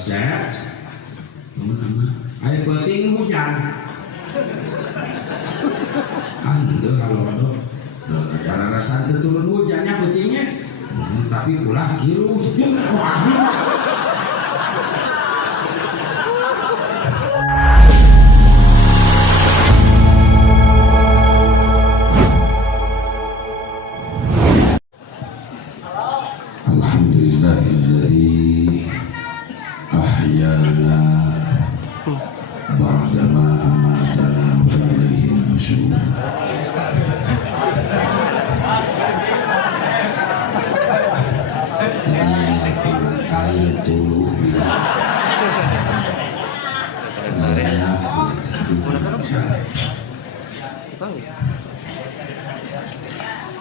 Set. Ayo penting hujan. Anda kalau ada rasa turun hujannya pentingnya, tapi ulah kiru. Alhamdulillahilladzi ahyana ba'dama amatana wa ilaihi nusyur.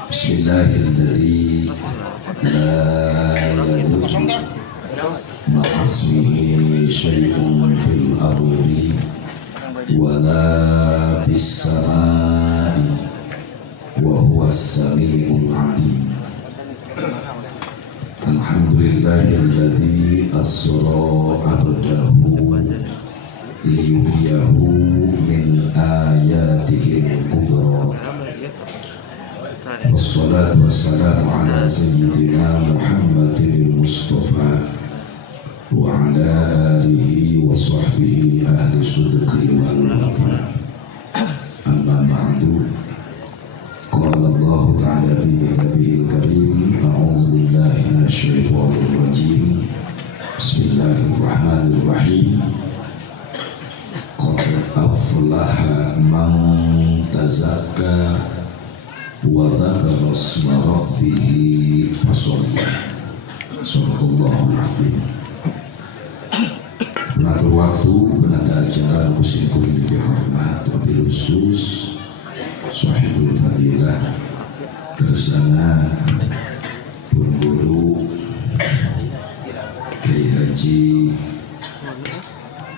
Bismillahirrahmanirrahim. La yadurru ma'asmihi syai'un fil ardi wala bis samai wa huwas sami'ul 'alim. Alhamdulillahilladzi asra 'abdahu liyuriyahu min ayatihil kubra. Wassalatu wassalamu ala sayyidina Muhammadin Mustafa wa ala alihi wa sahbihi ahli sidqi wal wafa. Amma ba'du. Qala Allah ta'ala fi kitabihil karim, a'udzu billahi minasy syaithanir rajim. Bismillahirrahmanirrahim. Qad aflaha man tazakka wa dzakara isma rabbih fasalla. Sallallahu alaihi. Mengatur waktu, menata acara kusimpul lebih hormat, wabil khusus sahibul fadilah kersana Pun Guru Kiai Haji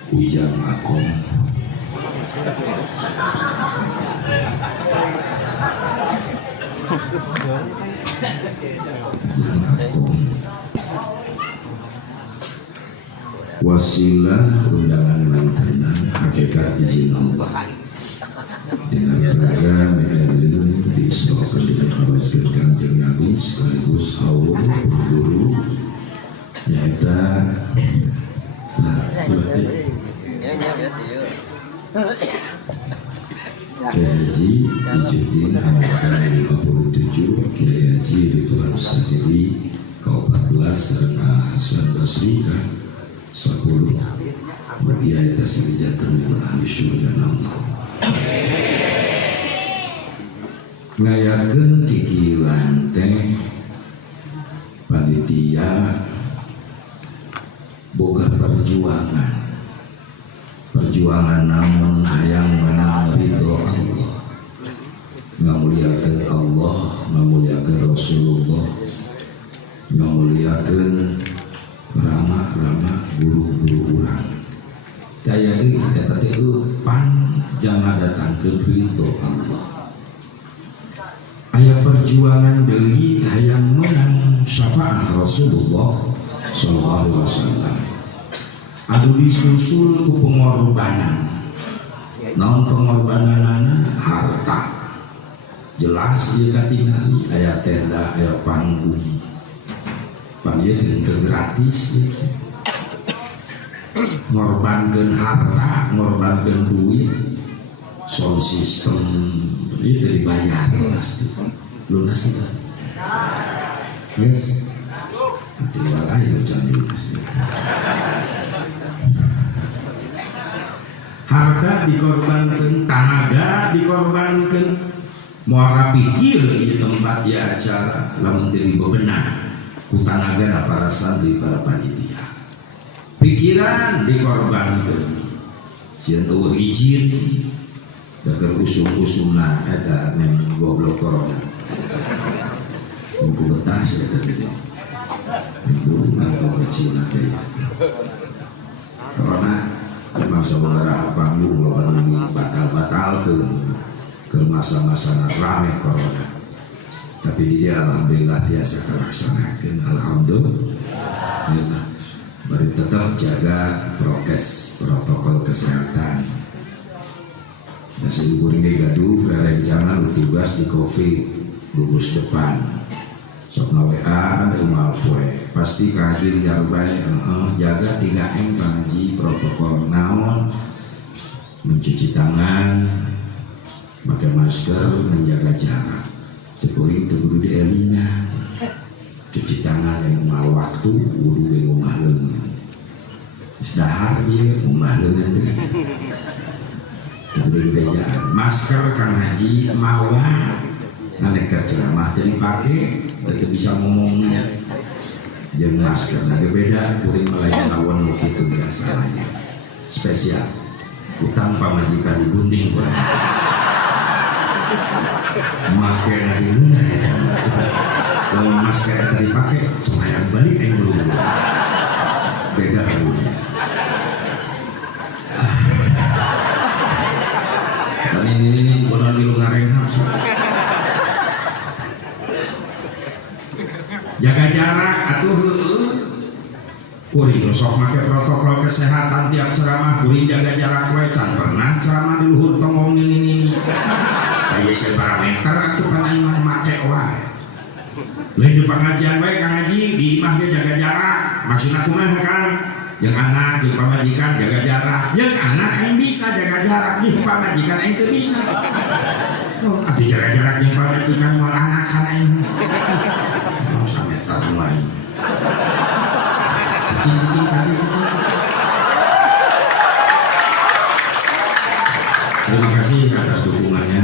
Ujang Akom, wasilah undangan lantaran hakikat izin Allah dengan beragam ilmu diisrokan dengan khawatir Kanjeng Nabi sekaligus hawa guru nyata Kiai Haji Ijudin angkatan 57, Kiai Haji Ridwan Sadiri ke-14 serta Hasan Basri ke-10 bagi ayat tasrijatan minal ahli syurga Allah. Ngayakeun kikilan teh panitia boga perjuangan namun hayang menang ridho Allah, ngamuliakeun Allah, ngamuliakeun Rasulullah, ngamuliakeun rama guru-guru urang. Daya deui eta teh pan jangan datangkeun ridho Allah. Aya perjuangan deui hayang menang syafaat Rasulullah sallallahu alaihi wasallam. Adu disusul ku pengorbanan. Naon pengorbananana? Harta. Jelas ieu katingali aya tenda, aya panggung. Panieu teu gratis. Ngorbankeun harta, ngorbankeun duit, sound system itu dibayar pasti. Lunas itu. Yes. Tinggal aja jangan lunas. Harta dikorbankan, tenaga dikorbankan, muara pikir di tempat di acara, lamun teu bebenah, ku tenaga para santri para panitia. Pikiran dikorbankan, sieun eueuh hijin, daker usum-usumna eta men goblok corona. Mungku betah eta teh. Minggu mantau kecilna teh. Corona memang saudara panggung lawan batal ke masa-masa rame corona. Tapi dia alhamdulillah biasa terlaksanakan. Alhamdulillah. Mari tetap jaga prokes protokol kesehatan. Nasi bubur ini gaduh, rencana tugas di COVID gugus depan. Sok WA ada umal poe. Pasti kahajin jarbai jaga 3M panji protokol naon, mencuci tangan, pakai masker, menjaga jarak. Sepuring tunggu di Elina. Cuci tangan yang mal waktu, wudhu yang umah lengan. Sedahar dia umah lengan deh. Tunggu bejaan. Masker Kang Haji mawa, nanti ceramah jadi pakai, tetap bisa ngomongnya. Jangan masker, nanti beda. Kuring melayani lawan waktu itu biasanya. Spesial, utang pamajikan digunting gua. Makai lagi lunak ya. Lalu masker yang tadi pakai supaya balik yang belum beda halunya. Dan ini bodoh di luar yang harus jaga jarak atuh kuring sok pakai protokol kesehatan tiap ceramah kuring jaga jarak wae can pernah ceramah di luhur tongong ini kayak saya parameter atuh kana imah make wae. Lain di pengajian baik Kang Haji di imah dia jaga jarak. Maksudnya kumaha kan? Yang anak di pamajikan jaga jarak. Yang anak yang bisa jaga jarak di pamajikan itu bisa. Oh, atuh jaga jarak di pamajikan mal anak kan aing. Mau sampai termuai. Cicing sampai cicing. Terima kasih atas dukungannya.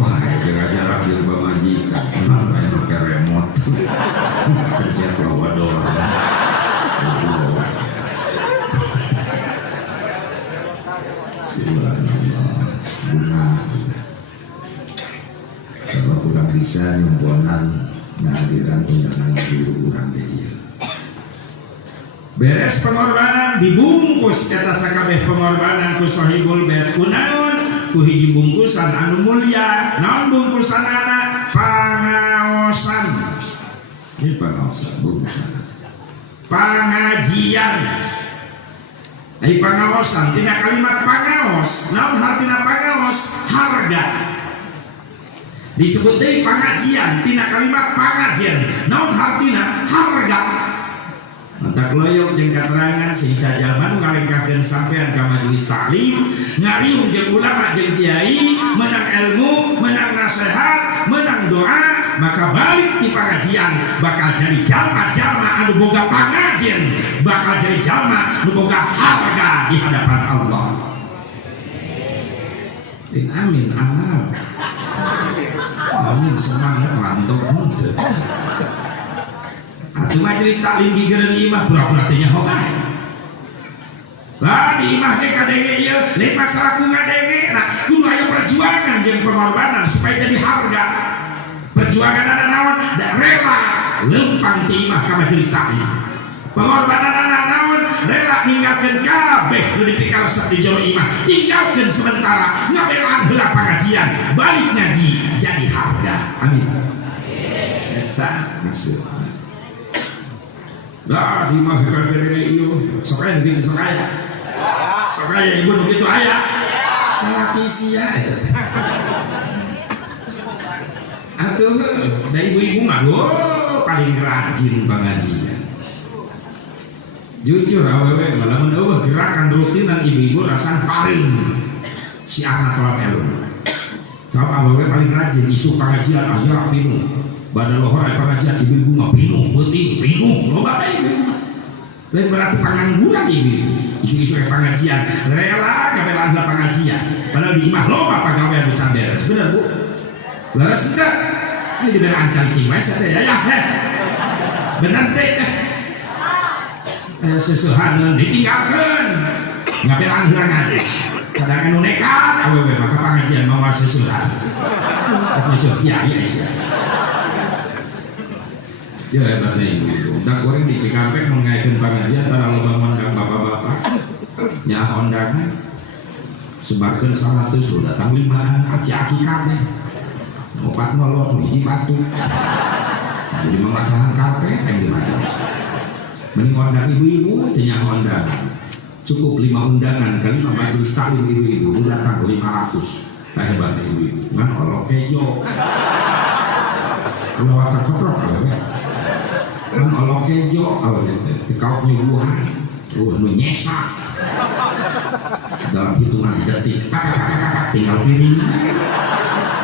Wah, jaga-jarak di pemajikan, kenapa yang pakai remote? Kerja Ecuador. Subhanallah, bunga. Kalau kurang bisa nyemponan ngadiran undangan guru kurang dia. Beres pengorbanan dibungkus kata sakabeh pengorbanan ku sahibul bait kunaon. Ku hiji bungkusan anu mulia, naon bungkusan anak pangaosan. Ini pangaosan bungkusan. Pangajian. Ai pangaosan tina kalimat pangaos, naon hartina pangaos? Harga. Disebut deui pangajian tina kalimat pangajian, naon hartina? Harga. Mata keloyok jeung katerangan sehingga jalma ngalengkahkeun sampean ka majelis taklim, ngariung jeung ulama jeung kiai, menang ilmu, menang nasihat, menang doa, maka balik di pengajian bakal jadi jalma-jalma anu boga pangajian, bakal jadi jalma anu boga harga di hadapan Allah. Amin amal. Amin semangat mantap muntah. Atuh majelis taklim gigereun imah pura-pura teh nyaho bae. Lah di imah teh kadenge ieu, lain masalah ku ngadenge. Nah, kudu aya perjuangan jeung pengorbanan supaya jadi harga. Perjuangan ada naon? Da rela lempang ti imah ka majelis taklim. Pengorbanan ada naon? Rela ninggalkeun kabeh nu dipikaresep di jero imah. Tinggalkeun sementara ngabelaan heula pengajian, balik ngaji jadi harga. Amin. Eta maksudna. Lah di mah gede ieu sok aya gitu sok aya. Sok aya ibu nu kitu aya. Salah kisia eta. Atuh da ibu-ibu mah paling rajin pengajian. Jujur awewe lamun eueuh gerakan rutinan ibu-ibu rasan paling si anak kelam ilmu. Sabab awewe paling rajin isu pengajian aya pinu. Badal lohor ay pengajian ibu-ibu mah pinuh, peuting, pinuh, loba bae ibu. Lain berarti pangangguran ibu. Isu-isu pengajian, rela kabelaan da pengajian. Padahal di imah loba pagawean nu beres. Bener Bu? Leres enggak? Ini diberi ancan cing wae sadaya ya. Bener teh. Sesuhaneun ditinggalkeun. Ngabelaan heula ngaji. Kadang anu nekat awewe maka pengajian mawa sesuhan. Itu ya iya. Ya hebatnya ibu. Dak goreng di Cikampek mengaitkan pengajian antara loba mandang bapak-bapak. Nyaho undangan. Sebarkeun 100 datang 5an aki-aki kabeh. opat nolok hiji batu jadi mematahan kafe yang dimana mending Honda ibu-ibu tanya Honda cukup 5 undangan kali 5 majelis taklim ibu-ibu lu datang 500 tak hebat ibu-ibu ngan olok kejo kalau watak koprok kan olok kejo awalnya dikau nyubuhan menyesak dalam hitungan detik tinggal piring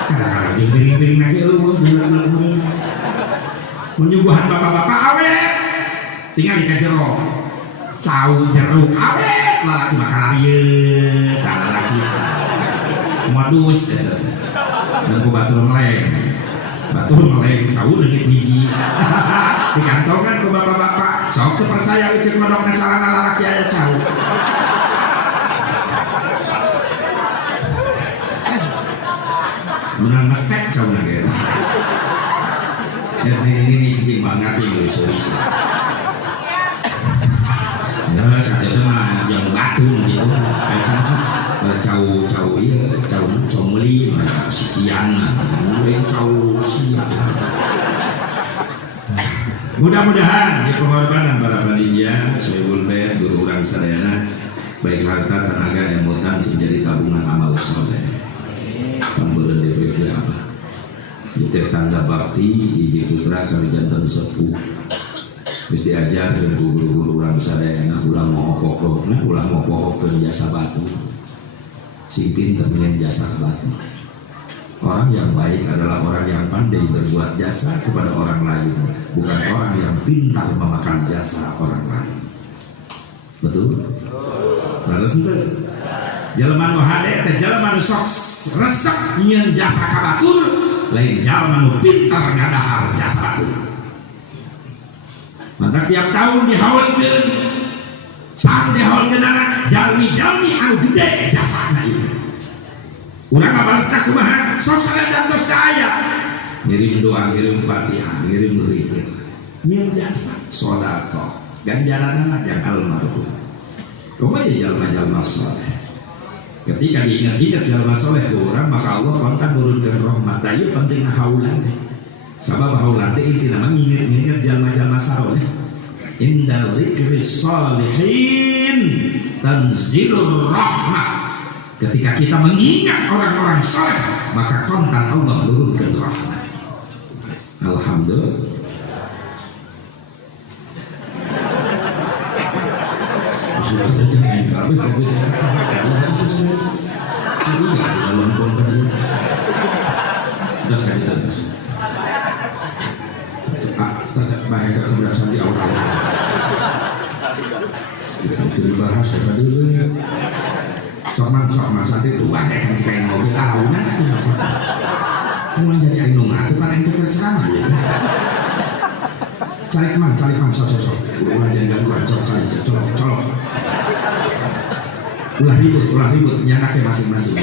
kadang-kadang jeng piring-piring lagi menyuguhan bapak-bapak awet tinggal di kajero cau jeruk awet lalaki makan ayeut karena lagi modus dan ku batur meleng sawu leungit hiji dikantongan ku bapak-bapak sok teu percaya cek nodokna calana lalaki aya cau menang mesek cau lagi ya ini sedih banget ini sorry nah saat itu mah yang batu gitu cau iya cau meli sekian mulai cau siap mudah-mudahan di pengorbanan para panitia Soebul Bait guru urang sadayana baik harta tenaga emotan menjadi tabungan amal soleh sambil diberi apa itu tanda bakti hiji putra kali jantan sepuh terus diajar dengan guru-guru urang sadayana ulah mogokkeun jasa batu sing pinter nyen jasa batu. Orang yang baik adalah orang yang pandai berbuat jasa kepada orang lain, bukan orang yang pintar memakan jasa orang lain. Betul? Lalu sendiri jalma nu hade teh jalma nu sok resep nyen jasa ka batur lain jalma nu pintar ngadahar jasa batur. Maka tiap tahun dihaulkeun sang dihaulkeun jalmi-jalmi anu gede jasana itu. Urang ngabalsa kumaha sok sarajan tos aya ngirim doa ngirim Fatihah ngirim zikir nyen jasa sedekah ganjaranna yang almarhum. Kumaha jalma-jalma saleh ketika diingat-ingat jalma saleh ke urang maka Allah kontak nurunkeun rahmat ieu penting haulan sabab haulan teh intina mah nginget-nginget jalma-jalma saleh inda dzikris shalihin tanzilur rahmah. Ketika kita mengingat orang-orang saleh maka kontan Allah turunkan rahmat. Alhamdulillah. Sudah saja engkau dalam konten. Sudah sekali terus. Bahaya keberasaan di awal. Kita bahas tadi dulu. Sokman saat itu banyak yang saya mau tahu nanti mulai jadi ainung itu kan yang terceramah ya cari man sok ulah jadi gangguan colok ulah ribut nyanaknya masing-masing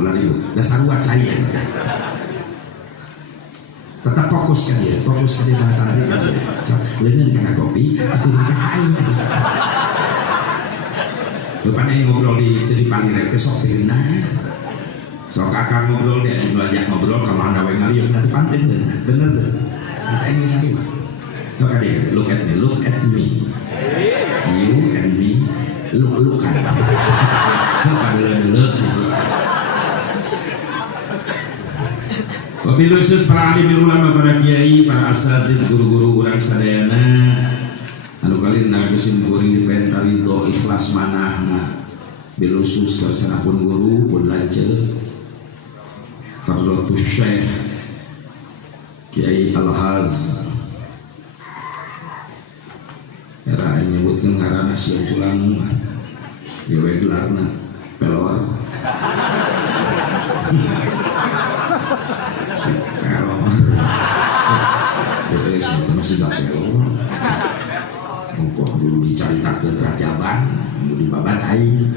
ulah ribut dasar buat saya tetap fokus dia bahasa dia lainnya kena kopi atau minta kain depan yang ngobrol di panggil besok tirina sok akan ngobrol dia ngajak ngobrol kalau anda ngalir nanti pantin bener kita ini sama look at me you and me look kan look wabil khusus para alim ulama para kiai para asatidz guru-guru urang sadayana anu kali nagusin kuring dipenta ridho ikhlas manahna bilusus karsanapun guru pun lanceuk Fadlatus Syekh Kiai Al-Haz era nyebutkeun ngaranna Syekh Sulang ya we gelarna pelor pelor jadi masih dak pelor mongko dulu dicaritakeun rajaban di babat aing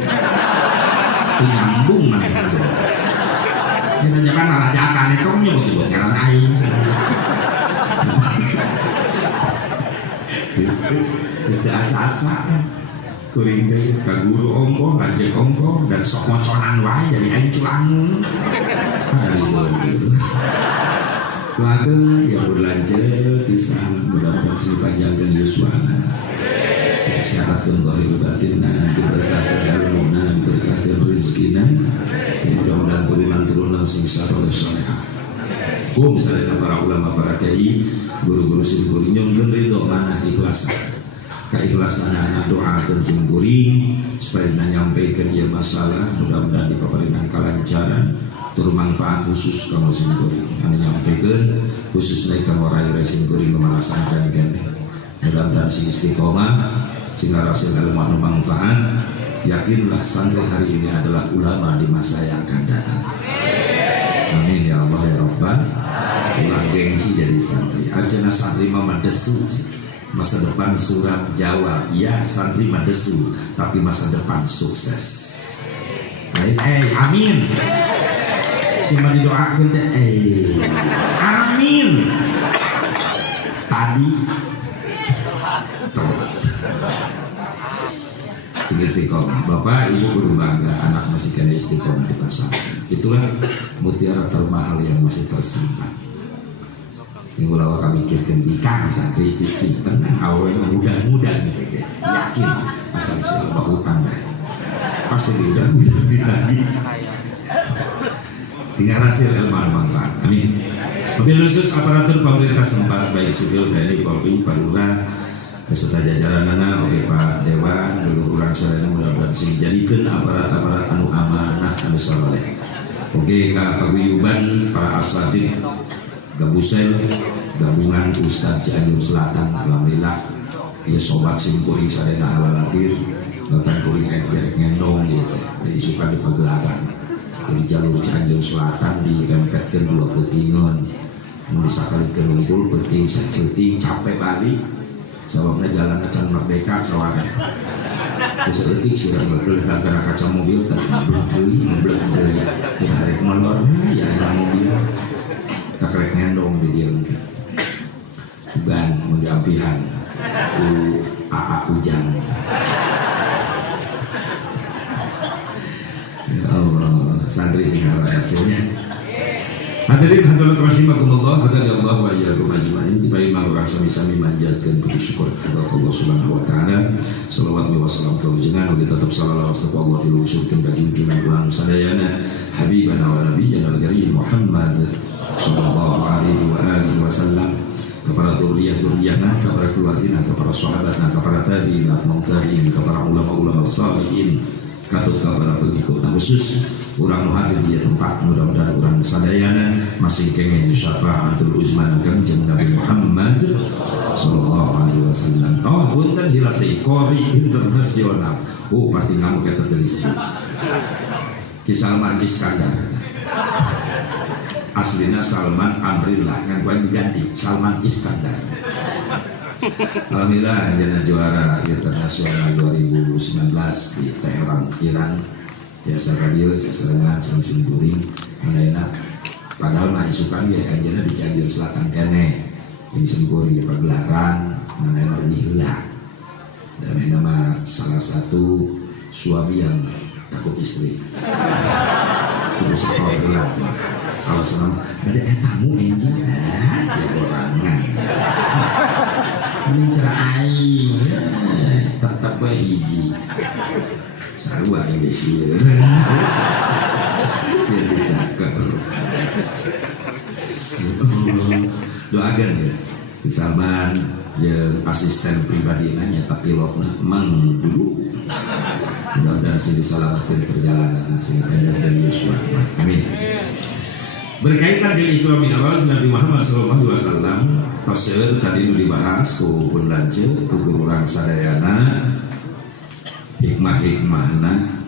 nyambung maneh ini saja kan rajakan itu nyebut ngaran aing geus asa-asa kuring geus ka guru ongko lanjut ongko dan sok moconan wae jadi aing culangun dari doakeun yang berlanjut kisah mudah-mudahan sing panjangkeun yuswana sehatkeun zahir batinna diberkahkeun ilmuna diberkahkeun rezekina mudah-mudahan turunan-turunan sing saleh salehah misalnya para ulama, para kiai, guru-guru sing kuring nyungkeun ridho mana ikhlas keikhlasan anak doakeun sing kuring supaya nyampaikan ieu masalah mudah-mudahan dipaparingan kalancaran tur manfaat khusus kamu sing kuring anu nyampaikan khusus naik kamu rai sing kuring merasakan kene mudah-mudahan sing istiqomah sing ngarasin ilmu anu manfaat yakinlah santri hari ini adalah ulama di masa yang akan datang amin ya Allah ya Rabbal ulang gengsi jadi santri ajana santri mah desu masa depan surat Jawa ya santri mah desu tapi masa depan sukses amin cuma didoakan teh amin tadi sing istiqomah bapak ibu guru bangga anak masih kena istiqomah di pasar itulah mutiara termahal yang masih tersimpan yang ulama kami mikirkan di kang santri cici tenang awalnya mudah-mudah gitu yakin asal siapa utang deh pasti mudah-mudah lagi sehingga hasil ilmu manfaat amin mobil khusus aparatur pemerintah setempat baik sipil TNI Polri Parura beserta jajaran anak oke Pak Dewan dulu urang sarana mudah-mudahan sing jadikeun aparat-aparat anu amanah anu saleh oke ka paguyuban para asatid Gabusel gabungan Ustadz Cianjur Selatan alhamdulillah ya sobat sing kuring sadaya halal lahir bahkan kuring gerek ngendong gitu diisukan di pagelaran di jalur Cianjur Selatan dirempetkeun dua peutingeun mun disakalikeun unggul peuting saeuting capek balik sababna jalan can merdeka sawana geus leutik sirah betul antara kaca mobil teh mblek deui teh harek molor ya mobil tak rek ngendong di dia bukan menjampihan AA Ujang ya Allah santri sing hasilnya hadirin hadirat rahimakumullah hadirin Allah wa iyyakum ajmain dipaimah urang sami-sami manjatkeun puji syukur kepada Allah Subhanahu wa taala shalawat wa salam kaujengan ugi tetep salawat Allah dilusurkeun ka junjungan urang sadayana habibana wa nabiyyana al-karim Muhammad sallallahu alaihi wa alihi wasallam kepada duriyah-duriyahna, kepada keluargina, kepada sahabatna, kepada tabi'in, tabi'in, kepada ulama-ulama salihin, katut kepada pengikutna khusus urang nu hadir di tempat mudah-mudahan urang sadayana masih kenging syafaatul uzman kanjeng Nabi Muhammad sallallahu alaihi wasallam. Oh, punten dilatih Qori internasional. Oh, pasti ngamuk eta tulis. Ki Salman Iskandar. Aslinya Salman Amrillah yang gue ganti Salman Iskandar. Alhamdulillah jadi juara internasional 2019 di Teheran, Iran. Biasa radio seserangan sing kuring mana padahal mah isukan dia kanjana di Cianjur Selatan kene yang sing kuring di pagelaran mana lebih heula dan nama salah satu suami yang takut istri itu sekolah heula kalau senang ada tamu enjing si orangan mencerai tetap baik hiji sarua ini sih yang dicakar doakan ya di Salman yang asisten pribadi nanya tapi pilotnya emang dulu mudah-mudahan sih diselamatkan perjalanan sehingga dan Yusuf amin. Berkaitan dengan Isra Mi'raj Nabi Muhammad SAW tafsir tadi dibahas pun lanjut pun urang sadayana hikmah-hikmahna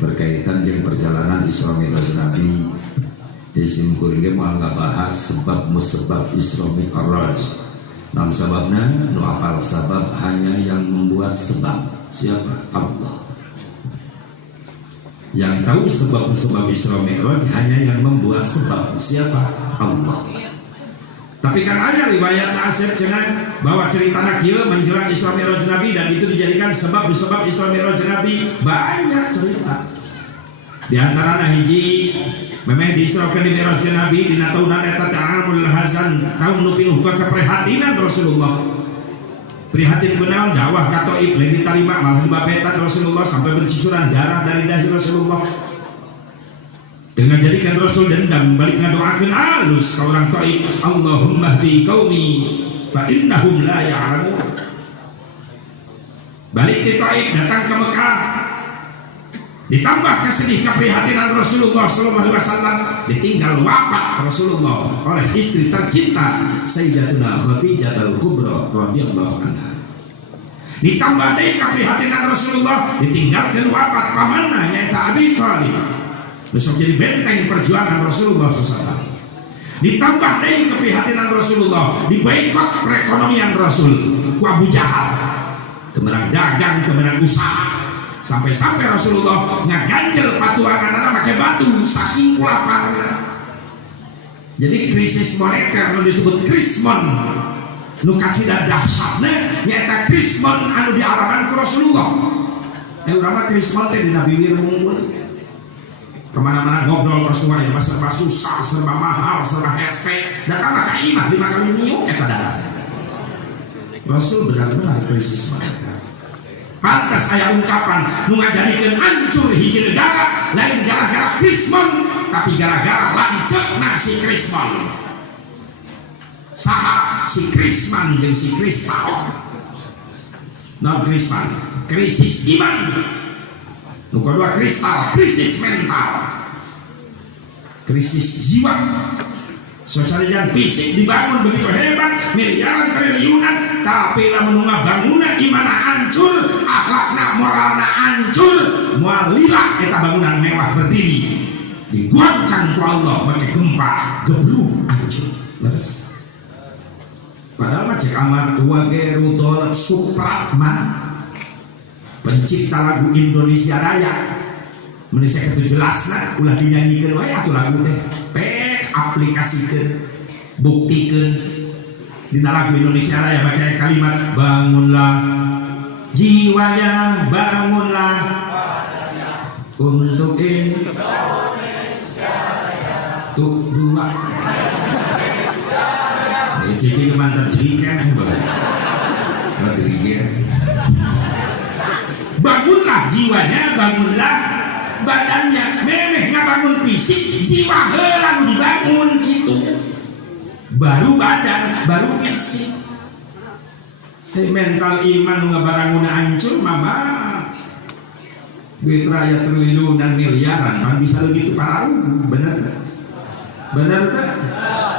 berkaitan dengan perjalanan Isra Mi'raj Nabi di simkuring moal ngabahas sebab musabab Isra Mi'raj nam sababna nu apal sabab hanya yang membuat sebab siapa? Allah. Yang tahu sebab-sebab Isra Mi'raj hanya yang membuat sebab siapa? Allah. Tapi kan ada riwayat Nasir cenah bahwa cerita kieu menjelang Isra Mi'raj Nabi dan itu dijadikan sebab-sebab Isra Mi'raj Nabi banyak cerita. Di antara hiji memang diisrakan di mi'rajkeun Nabi dina tahunan eta ta'amul hazan tahun nu pinuh keprihatinan Rasulullah. Prihatin kunaon dakwah ka Thaif lain diterima malah dibapetan Rasulullah sampai bercucuran darah dari dahi Rasulullah. Dengan jadikan Rasul dendam balik ngadoakeun alus ka orang Thaif, Allahumma hdi qaumi fa innahum la ya'lamun. Balik ke Thaif datang ke Mekah, ditambah kesedih keprihatinan Rasulullah SAW, ditinggal wafat Rasulullah oleh istri tercinta Sayyidatuna Khadijah al-Kubra radhiyallahu anha. Ditambah deui keprihatinan Rasulullah, ditinggalkan wafat pamanna nyaeta Abi Thalib, besok jadi benteng perjuangan Rasulullah SAW. Ditambah deui keprihatinan Rasulullah, diboikot perekonomian Rasul ku Abu Jahal, temenang dagang, temenang usaha. Sampai-sampai Rasulullah ngaganjel patuangan anak pakai batu saking kulaparnya. Jadi krisis moneter nu disebut krismon nu kacida dahsyatna nyaeta krismon anu dialaman ku Rasulullah. Urang krismon teh dina bibir unggul. Kemana-mana ngobrol Rasulullah itu serba susah, serba mahal, serba hese. Datang ka imah di makam niu eta darat. Rasul benar-benar krisis moneter. Pantas saya ungkapan nu ngajarikeun hancur hiji negara lain gara-gara krismon, tapi gara-gara lanceukna si krismon. Saha si krisman jeung si kristal. Non krisman, krisis iman. Nu kedua kristal, krisis mental. Krisis jiwa. Sosialian fisik dibangun begitu hebat, miliaran triliunan, tapi lamun bangunan imana hancur, akhlakna moralna hancur, moal lila eta bangunan mewah berdiri diguncang ku Allah pakai gempa gebluk hancur leres. Padahal mah cek amat tua Gerudol Supratman, pencipta lagu Indonesia Raya, menisah itu jelasna ulah dinyanyikan wae atuh lagu teh aplikasikan, buktikan di lagu Indonesia Raya pakai kalimat bangunlah jiwanya, bangunlah untuk Indonesia Raya tuh dua kiki kemantan jerikan bangunlah jiwanya, bangunlah badannya, memeh ngabangun fisik, jiwa heula dibangun gitu. Baru badan, baru fisik. Mental iman ngabaranguna hancur mama. Duit raya triliunan miliaran, man bisa begitu pararu, bener tak? Bener tak?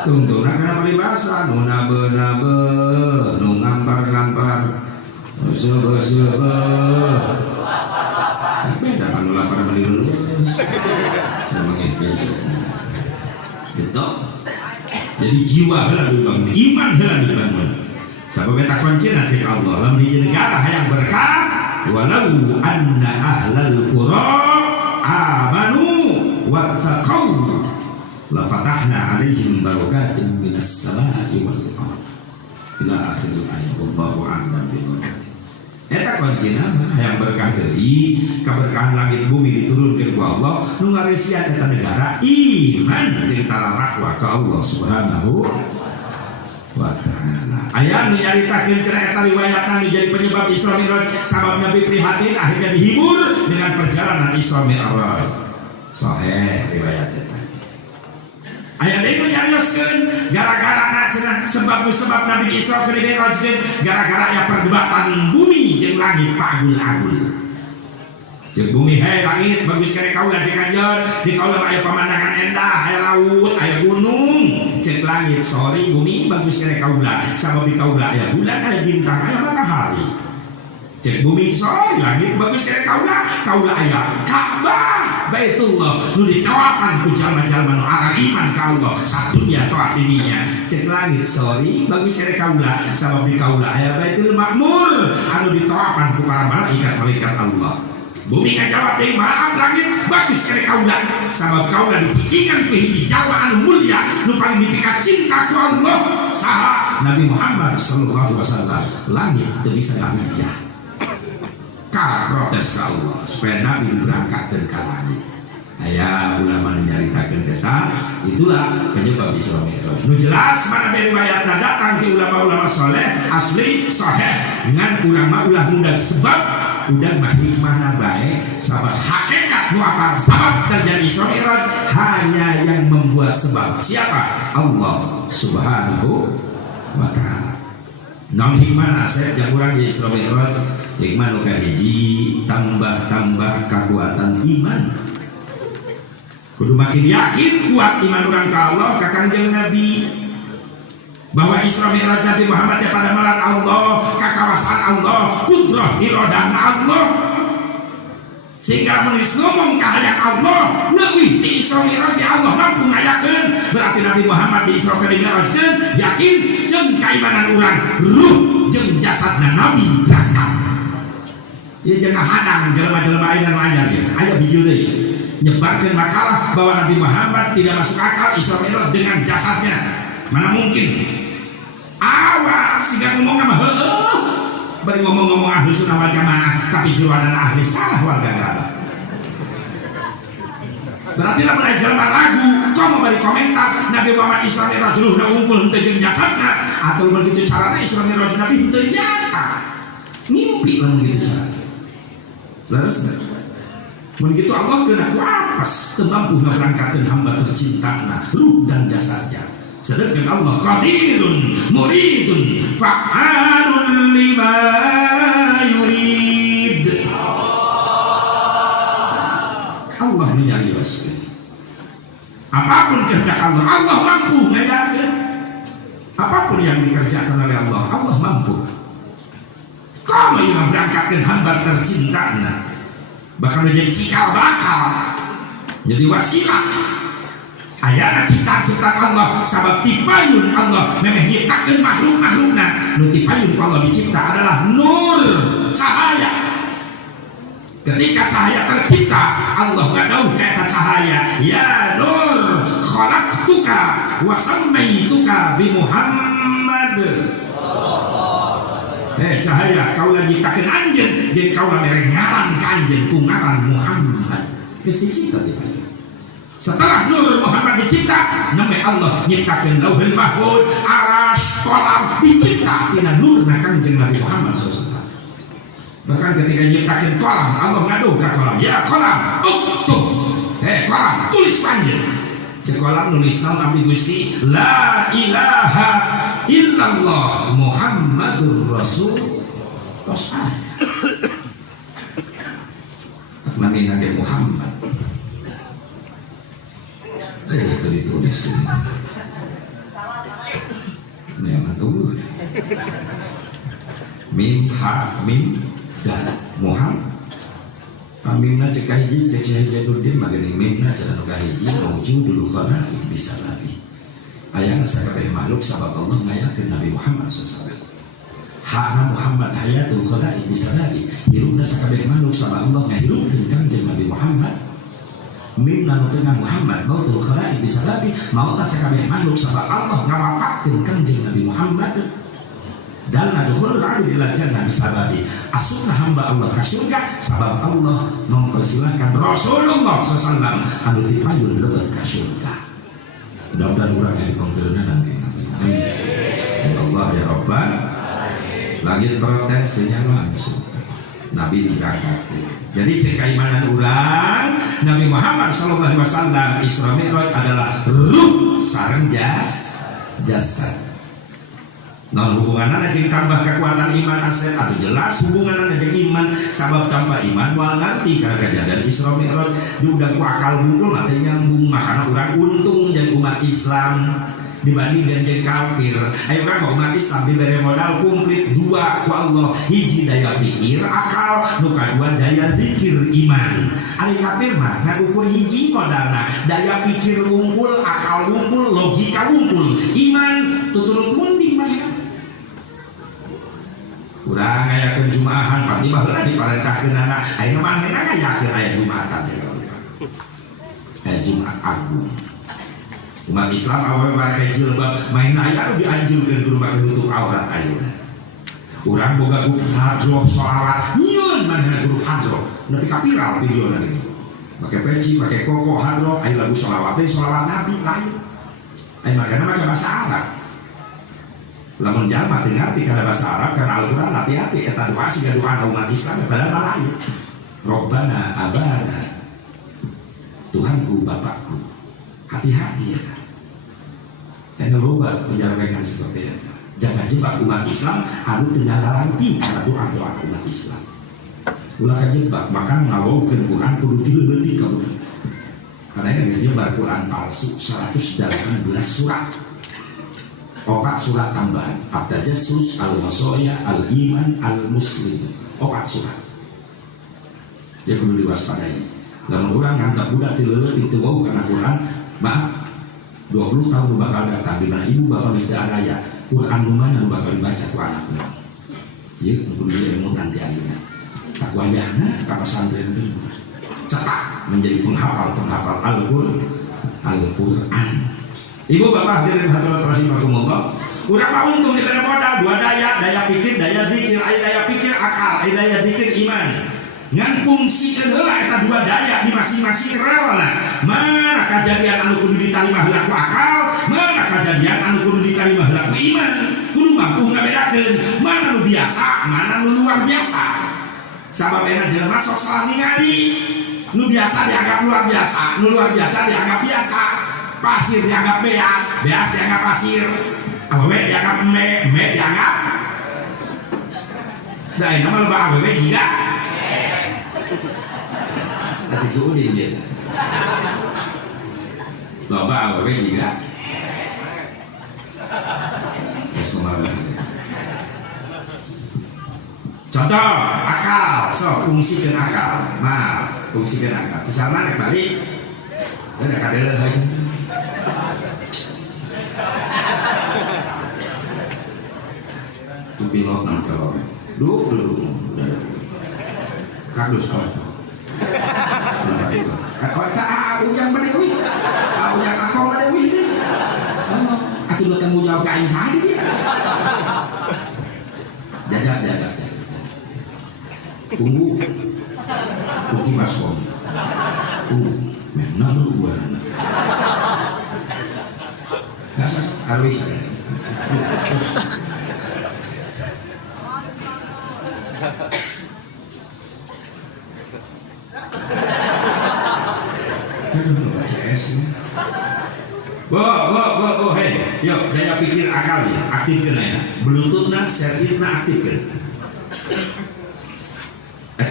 Tungtuna kana peribahasa, nu nabe-nabe, nu ngampar-ngampar, sebe-sebe. Beda kan lapar beli lulus sama gitu. Jadi jiwa heula dibangun, iman heula dibangun. Sabab eta kuncina cek Allah lamun di negara hayang berkah, walau anna ahlal qura amanu wattaqau la fatahna alaihim barakatin minas samai wal ardh. Ila akhir ayat. Wallahu a'lam bishawab. Eta kuncina yang berkah deui keberkahan langit bumi diturunkeun ku Allah nu ngaresian eta negara iman jeung talarahwa ka Allah Subhanahu wa taala. Aya nu nyaritakeun cenah eta riwayatna nu jadi penyebab Isra Mi'raj sabab Nabi prihatin akhirnya dihibur dengan perjalanan Isra Mi'raj. Sahih riwayat eta. Aya deui nu nyarioskeun gara-gara cenah sebab Nabi Isra ke Mi'raj gara-gara aya perdebatan bumi jeung langit pagul-agul. Jeung bumi hae langit bagus kare kaula di kanjor, di kaula aya pemandangan endah, aya laut, aya gunung. Cek langit sorry bumi bagus kare kaula, sabab di kaula aya bulan, aya bintang, aya matahari. Cek bumi sorry langit bagus kare kaula aya Ka'bah, Baitullah nu ditawapan ku jalma-jalma nu arang iman ka Allah satunya taat dirinya. Cek langit sorry bagus kare kaula, sabab di kaula aya Baitul Ma'mur anu ditawapan ku para malaikat Allah. Bumi ngajawab deui maaf langit bagus kare kaula, sabab kaula dicicingan ku hiji jalma anu mulia nu paling dipikat cinta ku Allah saha Nabi Muhammad sallallahu alaihi wasallam. Langit teu bisa ngahujah ka protes ka Allah supaya Nabi berangkatkeun ka langit. Aya ulama nyaritakeun eta, itulah penyebab Isra Mi'raj. Nu jelas mana riwayatna datang ke ulama-ulama saleh asli sahih dengan ulama ulah ngundang sebab udah mah hikmahna bae sahabat hakikat nu apa sabab terjadi Isra Mi'raj hanya yang membuat sebab. Siapa? Allah Subhanahu wa ta'ala. Naon hikmahna saya yang urang di Isra Mi'raj hikmah nu kahiji tambah-tambah kekuatan iman. Kudu makin yakin kuat iman orang ke Allah ka Kangjeng Nabi bahwa Isra Mi'raj Nabi Muhammad pada malam Allah kakawasan Allah kudrah iradahna Allah sehingga menulis ngomong kahayang Allah leuwih di Isra Mi'raj Allah mampu ngayakeun berarti Nabi Muhammad di Isra Mi'raj yakin jeung kaimanan urang ruh jeung jasadna Nabi berangkat ieu jangan hadang jelema-jelema ayeuna nu anyar aya bijil deui nyebarkan makalah bahwa Nabi Muhammad tidak masuk akal Isra Mi'raj dengan jasadnya. Mana mungkin? Awas jika ngomong nama bari ngomong-ngomong ahli sunnah wal jamaah tapi jualan ahli salah warga Ka'bah. Berarti lah mulai jelema ragu, kau mau bari komentar Nabi Muhammad Isra Mi'raj ruhna unggul henteu jeung jasadna atau begitu caranya Isra Mi'raj Nabi henteu nyata. Mimpi lamun gitu caranya. Laras begitu Allah kena wapas temampu berangkatkan hamba tercinta ruh dan jasadnya. Sedangkan Allah qadirun muridun fa'alun lima yurid. Allah menyarioskan apapun kehendak Allah, Allah mampu ngayakeun. Apapun yang dikerjakan oleh Allah, Allah mampu. Kamu yang berangkatkan hamba tercinta bakal menjadi cikal bakal jadi wasilah ayana cita-cita Allah sabab tipayun Allah memang nyiptakeun makhluk-makhlukna nu tipayun Allah dicipta adalah nur cahaya. Ketika cahaya tercipta Allah gadauh kata cahaya ya nur khalaqtuka wa sammaituka bi Muhammad. Cahaya kau lagi takin anjen jadi kau lagi ngaran ke anjen kungaran Muhammad mesti cipta tiba. Setelah nur Muhammad dicipta namanya Allah nyiptakan lauhul mahfuz arash kolam dicipta tina nur Kangjeng Nabi Muhammad SAW. Bahkan ketika nyiptakan kolam Allah ngaduh ke kolam ya kolam uktub kolam tulis panjang cekolam nulis Nabi Gusti la ilaha illallah Muhammadur Rasul Nabi Muhammad itu ditulis ini yang tuh mim ha mim dan Muhammad Amina cek hiji cek Jainuddin magani mimna cara nu kahiji maujudul khalaik bisa lagi aya sakabeh makhluk sabab Allah ngayakeun Nabi Muhammad SAW. Hakna Muhammad hayatul khalaik bisa lagi hirupna sakabeh makhluk sabab Allah ngahirupkeun Kangjeng Nabi Muhammad. Mimna nu teu Muhammad mautul khalaik bisa lagi mautna sakabeh makhluk sabab Allah ngawafatkeun Kangjeng Nabi Muhammad. Dan adkhulul abdi ila jannah bisababi asupna hamba Allah ka surga sabab Allah mempersilahkan Rasulullah SAW anu dipayun leuweung ka surga. Mudah-mudahan urang yang dipengkeunna nanti. Ya Allah ya Rabbal langit protes langsung Nabi diberangkatkan. Jadi cek keimanan urang Nabi Muhammad SAW Isra Mi'raj adalah ruh sareng jasad. Nah hubungannya dengan tambah kekuatan iman aset atau jelas hubungannya dengan iman sabab tanpa iman wal nanti karena kejadian Isra Mi'raj diudah ku akal bungkul nanti nyambung makanya orang untung jadi umat Islam dibanding dengan kafir. Ayo kan umat Islam diberi modal komplit dua ku Allah hiji daya pikir akal nuka dua daya zikir iman. Ari kafir mah ngagukur hiji modalna daya pikir unggul akal unggul logika unggul iman tuturut mundi mah. Urang ngayakeun Jumaahan pasti baheula diparentahkeun anak ayeuna mah ngayakeun aya Jumaatan aya Jumat Agung. Umat Islam awal pakai jilbab main aya dianjurkeun kudu make nutup aurat ayeuna. Urang boga guru hadroh salat nyieun manehna guru hadroh nepi ka viral videona gini. pakai peci, pakai koko, hadroh, ayo lagu sholawat Nabi lain. Ayo makanya pakai bahasa Arab. Lamun jalma teu ngarti kana bahasa Arab karena Al-Qur'an hati-hati eta doa siga doa umat Islam padahal lain. Robbana abana, Tuhanku Bapakku. Hati-hati ya. Karena loba penjarakan seperti itu. Jangan jebak umat Islam anu teu ngalalanti karena doa-doa umat Islam. Ulah kajebak, maka ngawaukeun Quran kudu tileuti ka urang. Karena ini disebut Quran palsu 118 surat. 4 surat tambahan. At-Tajassus, Al-Wasoya, Al-Iman, Al-Muslim. 4 surat. Dia perlu diwaspadai. Lamun urang ngantap budak tileuti teu wau kana Quran, maaf 20 tahun bakal datang di mana ibu bapak bisa raya Quran mana bakal dibaca ku anaknya. Ieu kudu ilmu nanti ayeuna. Tak wayahna ka pesantren teh cepat menjadi penghafal Al-Qur'an. Ibu bapak hadirin hadirat rahimakumullah. Urang mah untung diberi modal dua daya pikir, daya zikir, daya pikir akal, daya zikir iman. Ngan fungsi heula eta dua daya di masing-masing relna. Mana kejadian anu kudu ditarima heula ku akal, mana kejadian anu kudu ditarima heula ku iman. Kudu mampu ngabedakeun mana nu biasa, mana nu luar biasa. Sababna jelema sok salah ningali. Nu biasa dianggap luar biasa, nu luar biasa dianggap biasa. Pasir dianggap beas, beas dianggap pasir. Awewe dianggap me dianggap. Da ini mah loba awewe juga. Tadi suudin dia. Loba awewe juga. Ya semua. Contoh akal, so fungsikan akal. Nah, fungsikan akal. Misalnya nek balik, dan nek ada lagi. Tu pilot nangkal. Duduk. Kardus kau. Kau tak ujang menewi, ujang akal menewi ni. Aku dah tanggung jawab kain saya dia. Jaga. Tunggu, Uki Masom. Memang lu buat. Kasar harus ada. Hei, yuk, daya pikir akal ya, aktifkan ya. Bluetooth-na, servis-na aktifkan.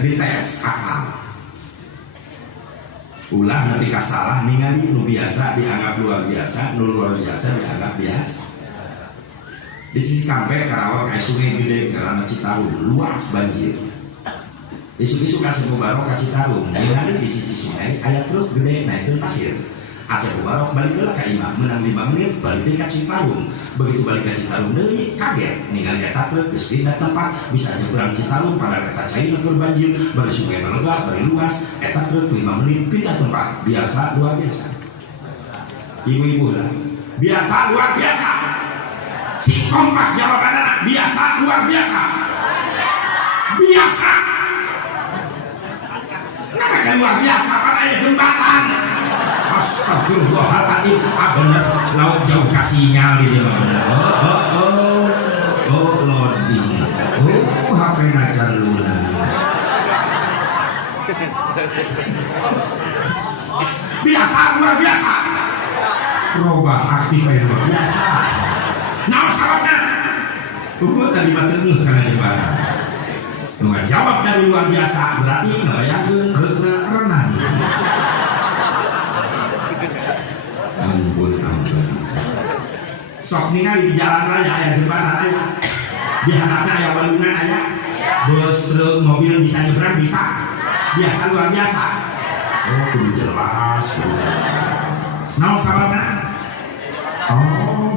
Dites akal. Ulah nanti kasalah ningali nu biasa dianggap luar biasa, nu luar biasa dianggap biasa. Di sisi Kampek Karawang kayak sungai gede karena Citarum luas banjir. Isu-isu kasih mubarok ke Citarum, ningali di sisi sungai ayat truk gede naikkan pasir. Asal mubarok balik ke ka imah menang 5 menit balik ke Citarum. Begitu balik ke Citarum deui kaget ningali eta truk geus pindah tempat bisa nyebrang Citarum pada eta cair keur banjir bari sungai melegah bari luas eta truk 5 menit pindah tempat biasa luar biasa. Ibu-ibu lah biasa luar biasa. Si kompak jawabanna biasa luar biasa. Biasa. Kenapa luar biasa pada jembatan? Astagfirullahaladzim, bener laut jauh kasih nyali dia loading HP najar lunas biasa luar biasa robah aktif luar biasa nah sahabatnya tadi baterainya karena jembatan nggak jawab dari luar biasa berarti nggak yakin renang ampun sok ningali di jalan raya aya jembatan aya di hadapna aya walungan aya bus truk mobil bisa nyebrang bisa biasa luar biasa kudu jelas senang sahabatnya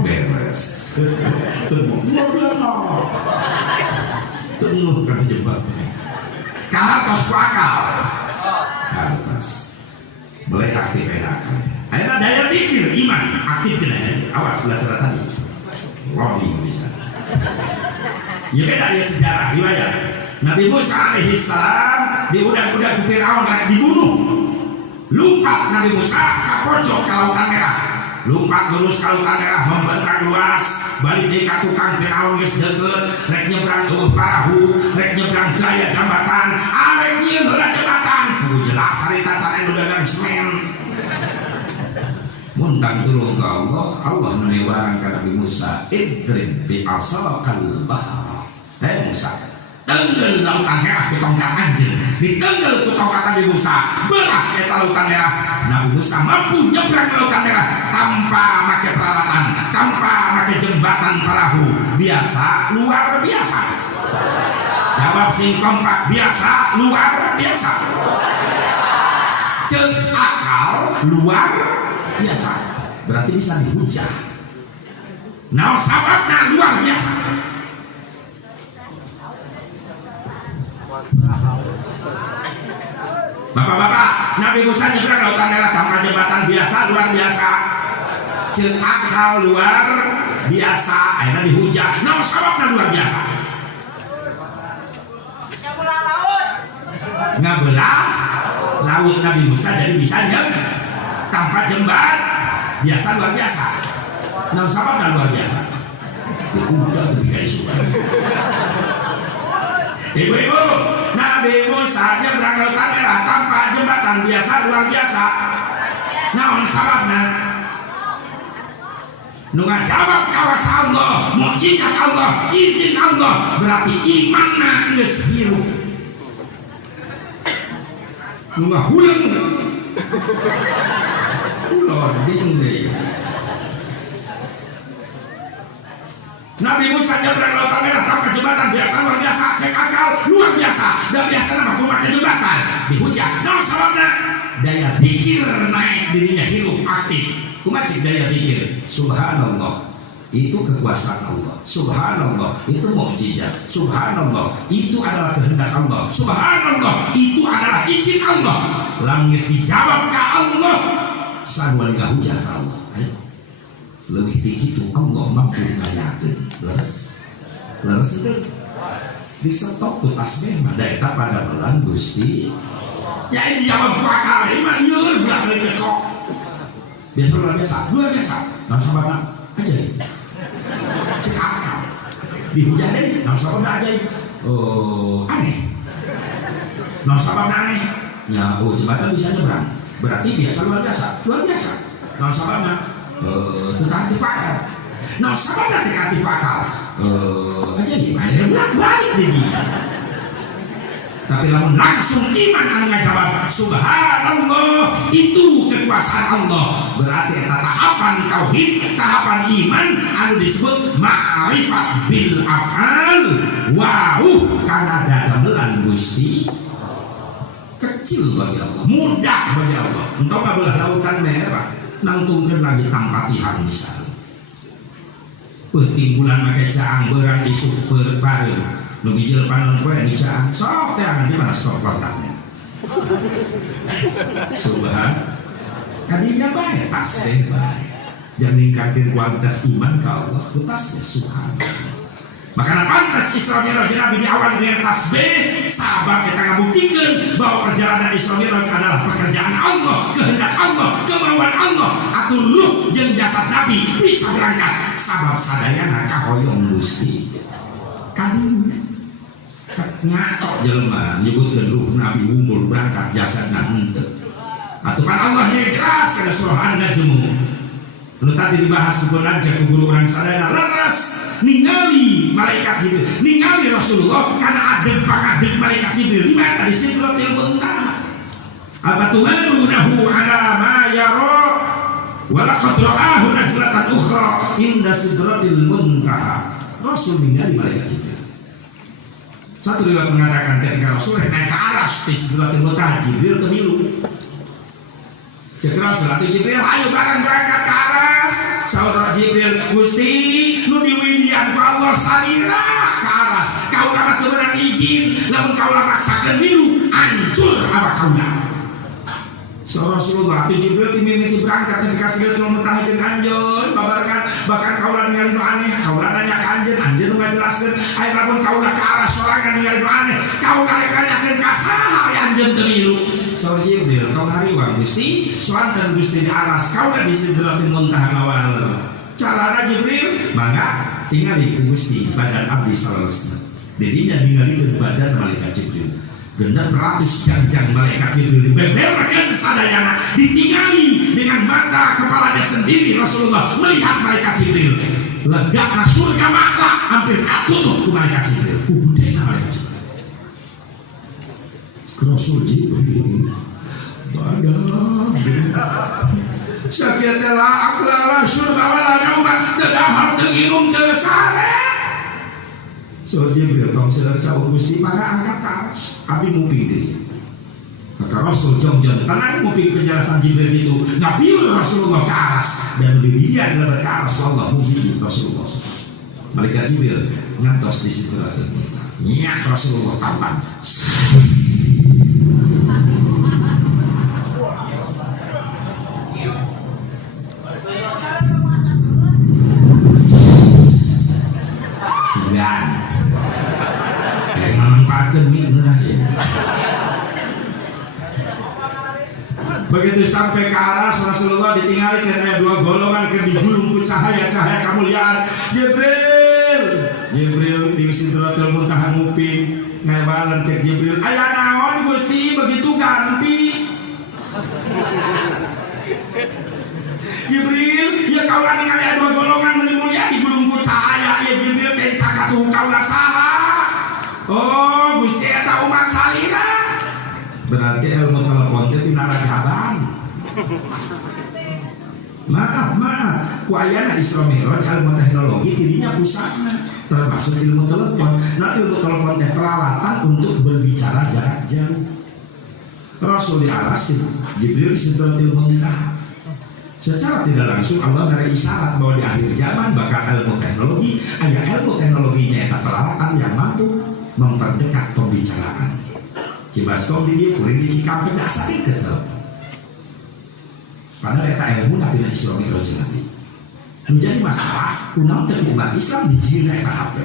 beres luar biasa tengah terjebak kartos akal kartos boleh aktif akal. Akhirnya daya pikir iman aktif kena awas belajar tadi loading bisa. Ya beda ya sejarah riwayat Nabi Musa alaihissalam di udang-udang Firaun karena dibunuh Lompat Nabi Musa ke pojok ke Lautan Merah, lompat lurus ke Lautan Merah, membentang luas, balik di tukang Firaun geus deukeut, rek nyebrang perahu, rek nyebrang gaya jambatan, arek nyieun heula jambatan, kudu jelas harita cara nu dagang semen. Muntang tulung ke Allah, Allah menewarkan ke Nabi Musa, idrib bi asakal bahr. Hei Musa, tenggel Lautan Merah ku tongkat anjeun, ditenggel ku tongkat Nabi Musa, belah eta Lautan Merah. Nabi Musa mampu nyebrang Lautan Merah tanpa make peralatan, tanpa make jembatan perahu. Biasa, luar biasa. Jawab sing kompak, biasa, luar biasa. Cek akal, luar biasa, berarti bisa dihujat. Nah, sababnya luar biasa. Bapak-bapak, Nabi Musa nyebrang Lautan Merah tanpa jembatan, biasa, luar biasa. Cek akal, luar biasa, akhirnya dihujat. Nah, sababnya luar biasa. Ngabelah laut Nabi Musa jadi bisa nyebrang tanpa jembat, biasa, luar biasa. Nah, sababnya luar biasa. Udah lebih kayak suara. Ibu-ibu, Nabi Musa nyebrang Lautan Merah tanpa jembatan, biasa, luar biasa. Nah, sababnya nu ngajawab kawas Allah, mukjizat Allah, izin Allah, berarti imanna geus hirup. Nu ngahuleng loading deh. Nabi Musa nyebrang Lautan Merah tanpa jembatan, biasa, luar biasa. Cek akal, luar biasa. Dan biasa nama pakai jembatan dihujat. Nah, sababnya daya pikir naik, dirinya hidup aktif. Kumacik daya pikir. Subhanallah, itu kekuasaan Allah. Subhanallah, itu mukjizat. Subhanallah, itu adalah kehendak Allah. Subhanallah, itu adalah izin Allah. Langis dijawab ke Allah, sanuan kahujat Allah. Lebih begitu Allah mampu ngayakeun. Leres itu disetok ku tasbih mah da eta pada belan Gusti. Ya ini jawab ku akal iman ieu udah kali kok. Biasa luar biasa. Nah, sabana ajaib. Cek akal. Dihujat deui, nah sabana ajaib. Oh, aneh. Nah sabana aneh. Ya, oh jembatan bisa nyebrang. Berarti biasa, luar biasa. Nah sabana tetapi akal. Nah sabana tetapi akal. Ajaib. Akhirnya balik lagi. Tapi lamun langsung iman anu ngajawab subhanallah, itu kekuasaan Allah. Berarti eta tahapan tauhid, tahapan iman anu disebut ma'rifat bil af'al. Wauh, kana dadamelan Gusti kecil bagi Allah, mudah bagi Allah. Entah kabelah Lautan Merah nangtungkeun lagi tampatihan bisa. Timbulan make caang beurang isuk bareng. Nu bijil panon poe di caang sok teh di mana stok kontaknya. Subhan. Kadinya bae tas teh bae. Jangan ningkatin kualitas iman ke Allah, kutasnya subhanallah. Makanya pantas Isra Mi'raj Nabi di awal dengan tasbih, sahabat kita ngabuktikan bahwa perjalanan Isra Mi'raj adalah pekerjaan Allah, kehendak Allah, kemauan Allah. Atur ruh jeung jasad Nabi bisa berangkat sabab sadayana kahoyong Gusti. Kadinya ngacok jelema nyebutkeun ruh Nabi unggul berangkat jasadna henteu. Aturan Allah nya jelas kana surah An-Najm. Nu tadi dibahas ku aja ku guru urang sadayana leres ningali malaikat Jibril, ningali Rasulullah karena adeg pangadeg malaikat Jibril di mana di Sidratil Muntaha. Abatumarunahu ala ma yara wa laqad ra'ahu nazlatan ukhra inda Sidratil Muntaha. Rasul ningali malaikat Jibril. Satu riwayat mengatakan ketika Rasul naik ke aras di Sidratil Muntaha, Jibril kemilu. Cek Rasul atau Jibril, ayo bareng berangkat ke aras. Saudara Jibril, Gusti nu diwilian ku Allah salira ke aras. Kau lama turun izin, lamun kau lama maksakan milu, hancur apa kau nak. Rasulullah itu Jibril timimiti berangkat dan kasih dia mentahikin anjur babarkan bahkan kaulah ningali aneh kaulah nanya ke anjur nggak jelaskan air lapun kaulah ke arah sorangan ningali aneh kaulah kanyakin kasaha anjur temilu saur Jibril kau hari wang Gusti soan dan Gusti di aras kaulah di sidratil muntaha awal carana Jibril maka tinggal di Gusti badan abdi salawasna jadinya ningali ke badan malaikat Jibril genap ratus jang-jang malaikat Jibril beberkan sadayana ditinggali dengan mata kepalanya sendiri. Rasulullah melihat malaikat Jibril legakna surga mata hampir katutup ke malaikat Jibril kubudena malaikat Jibril Rasul Jibril badan sakitlah akhlala surga wala nauman tedahar tengirung tesare so Jibril tong selesai Gusti maka angkat ke atas abi muping deh maka Rasul jong-jong tenang muping penjelasan Jibril itu ngabiul Rasulullah ke atas dan dia adalah ke atas Allah muping Rasulullah malaikat Jibril ngantos di sidratil muntaha nyiak Rasulullah tampan begitu sampai ke aras Rasulullah ditinggali karena dua golongan ke digulung ku cahaya-cahaya kemuliaan Jibril di sidratil muntaha nguping ngabalan cek Jibril aya naon Gusti begitu ganti Jibril ya kaulah ningali dua golongan meuli mulia digulung ku cahaya ya Jibril teh cakatuh kaulah saha oh Gusti eta umat salina berarti ilmu telepon itu tidak ada kabar maaf ku ayana Isra Mi'raj ilmu teknologi dirinya pusatnya termasuk ilmu telepon nah ilmu telepon teh peralatan untuk berbicara jarak jauh Rasul di aras Jibril sidratil muntaha secara tidak langsung Allah memberi isyarat bahwa di akhir zaman bakal ilmu teknologi ada ilmu teknologinya yang peralatan yang mampu memperdekat pembicaraan kibas kau di kuring di Cikampek dasar itu karena mereka ilmu nabi dan Isra Mi'raj nabi menjadi masalah kunaon teh umat Islam dijieun eta HP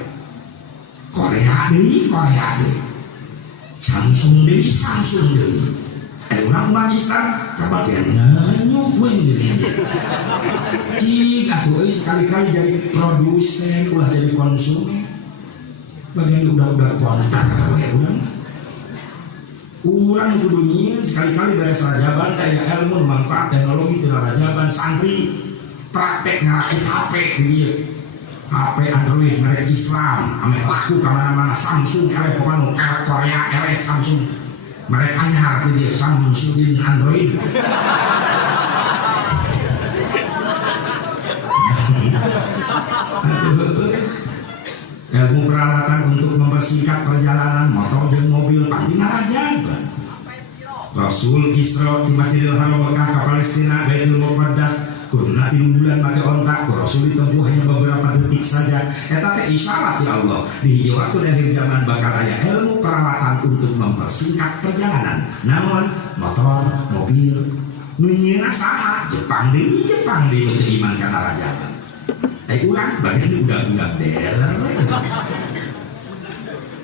Korea deui Samsung deui urang umat Islam kabagian nganyuk we deui cing atuh sekali-kali jadi produsen ulah jadi konsumen bagian udah kontak urang kudu nyieun sekali-kali beres rajaban kayak ilmu manfaat teknologi teu rajaban santri praktek ngarakit HP ieu HP Android merek Islam ame laku ka mana-mana Samsung eleh pokona Korea eleh Samsung merek anyar teh dia Samsung Android ilmu peralatan untuk mempersingkat perjalanan motor dan mobil pasti ngarajaban Rasul Isra di Masjidil Haram Mekah ke Palestina Baitul Muqaddas kuduna 3 bulan pakai ontak Rasul ditempuh hanya beberapa detik saja eta teh isyarat ya Allah di hijau waktu akhir zaman bakal aya ilmu peralatan untuk mempersingkat perjalanan namun motor mobil nu nyieuna saha Jepang deui untuk iman kana rajaban urang bagian udah deler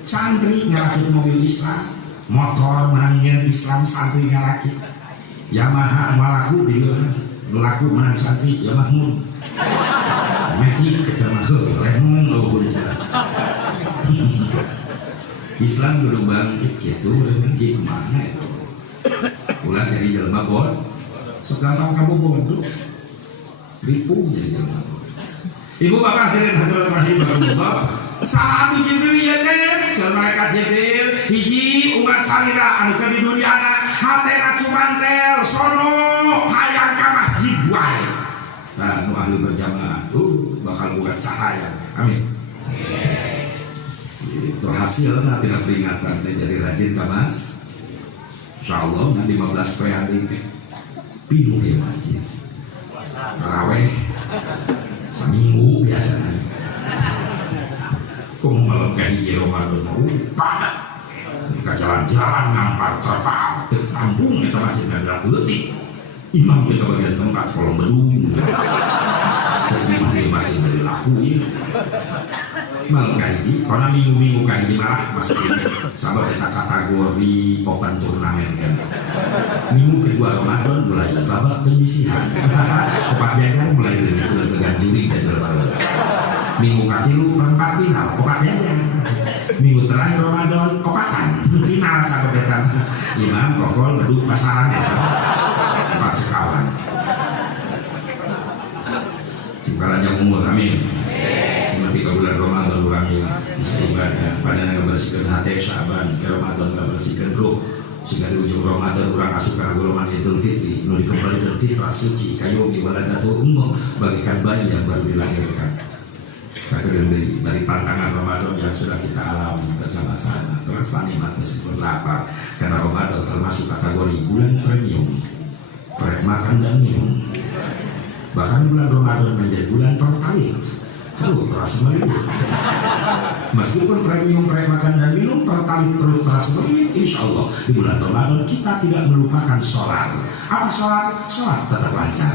santri ngarakit mobil Islam motor menangnya Islam santri ngarakit Yamaha malaku dia laku menang santri Yamaha Meki kita mah lemon Islam kudu bangkit gitu bangkit mana itu ulah jadi jelema bod sekarang kamu bodoh ribu jadi jelema Ibu bapak hadirin hadirat rahimahullah saat Jibril ya teh malaikat Jibril hiji umat salira anu di dunia hatena cumantel sono hayang ka masjid wae nah nu ahli berjamaah bakal buka cahaya amin itu hasilnya tidak peringatan jadi rajin ka mas insyaallah nanti 15 poe hari pinuh ke masjid tarawih seminggu biasanya kok malam kayak hijau Ramadan mau padat jalan-jalan ngampar terpaut kampung kita masih nggak letik imam kita bagian tempat kolom bedung jadi masih dari laku ya malah kaji karena minggu-minggu kaji malah masih sahabat kita kategori open turnamen kan minggu kedua Ramadan mulai babak penyisihan opat jajan mulai dengan juri dan terlalu minggu katilu perempat final opat jajan minggu terakhir Ramadan opatan final sahabat kita imam kokol beduk pasaran ya opat sekawan simpanannya umur amin seperti bulan Ramadan orangnya bisa ibadah pada yang bersihkan hati Syaban ke Ramadan nggak bersihkan roh sehingga di ujung Ramadan orang asukan golongan Idul Fitri nu dikembali dari fitrah suci kayu gimana datu umum bagikan bayi yang baru dilahirkan sakit dari tantangan Ramadan yang sudah kita alami bersama-sama terasa nikmat meskipun lapar karena Ramadan termasuk kategori bulan premium proyek makan dan minum bahkan bulan Ramadan menjadi bulan pertalian perut terasa melihat meskipun premium proyek makan dan minum pertalian perut terasa melihat insya Allah di bulan Ramadan kita tidak melupakan sholat apa sholat? Sholat tetap lancar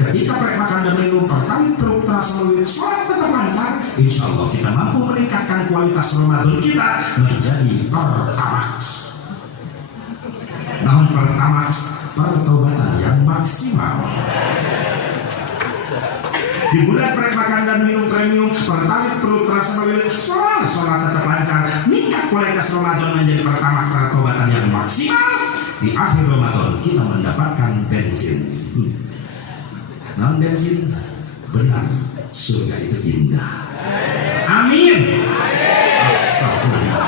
ketika proyek makan dan minum pertalian perut terasa melihat sholat tetap lancar insya Allah kita mampu meningkatkan kualitas Ramadan kita menjadi pertamax namun pertamax pertobatan yang maksimal di bulan proyek makan dan minum premium pertalian perut terasa melihat sholat tetap lancar meningkat kualitas Ramadan menjadi pertama pertobatan yang maksimal di akhir Ramadan kita mendapatkan bensin non bensin benar surga itu indah amin astagfirullah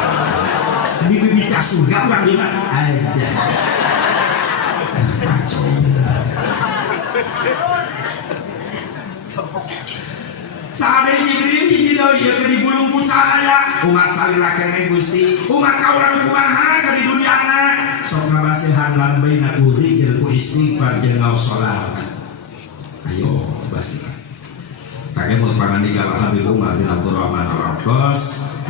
di bibit surga orang di mana ada kacau sahabat Jibril hijau ya ke di gulung pucaya umat salira kene Gusti umat kauran kumaha ke di dunia anak sok ngabasihan lan baina dzikir ku istighfar jeung salat ayo basi kage mun pangandikan Habib Umar bin Abdul Rahman Al-Abbas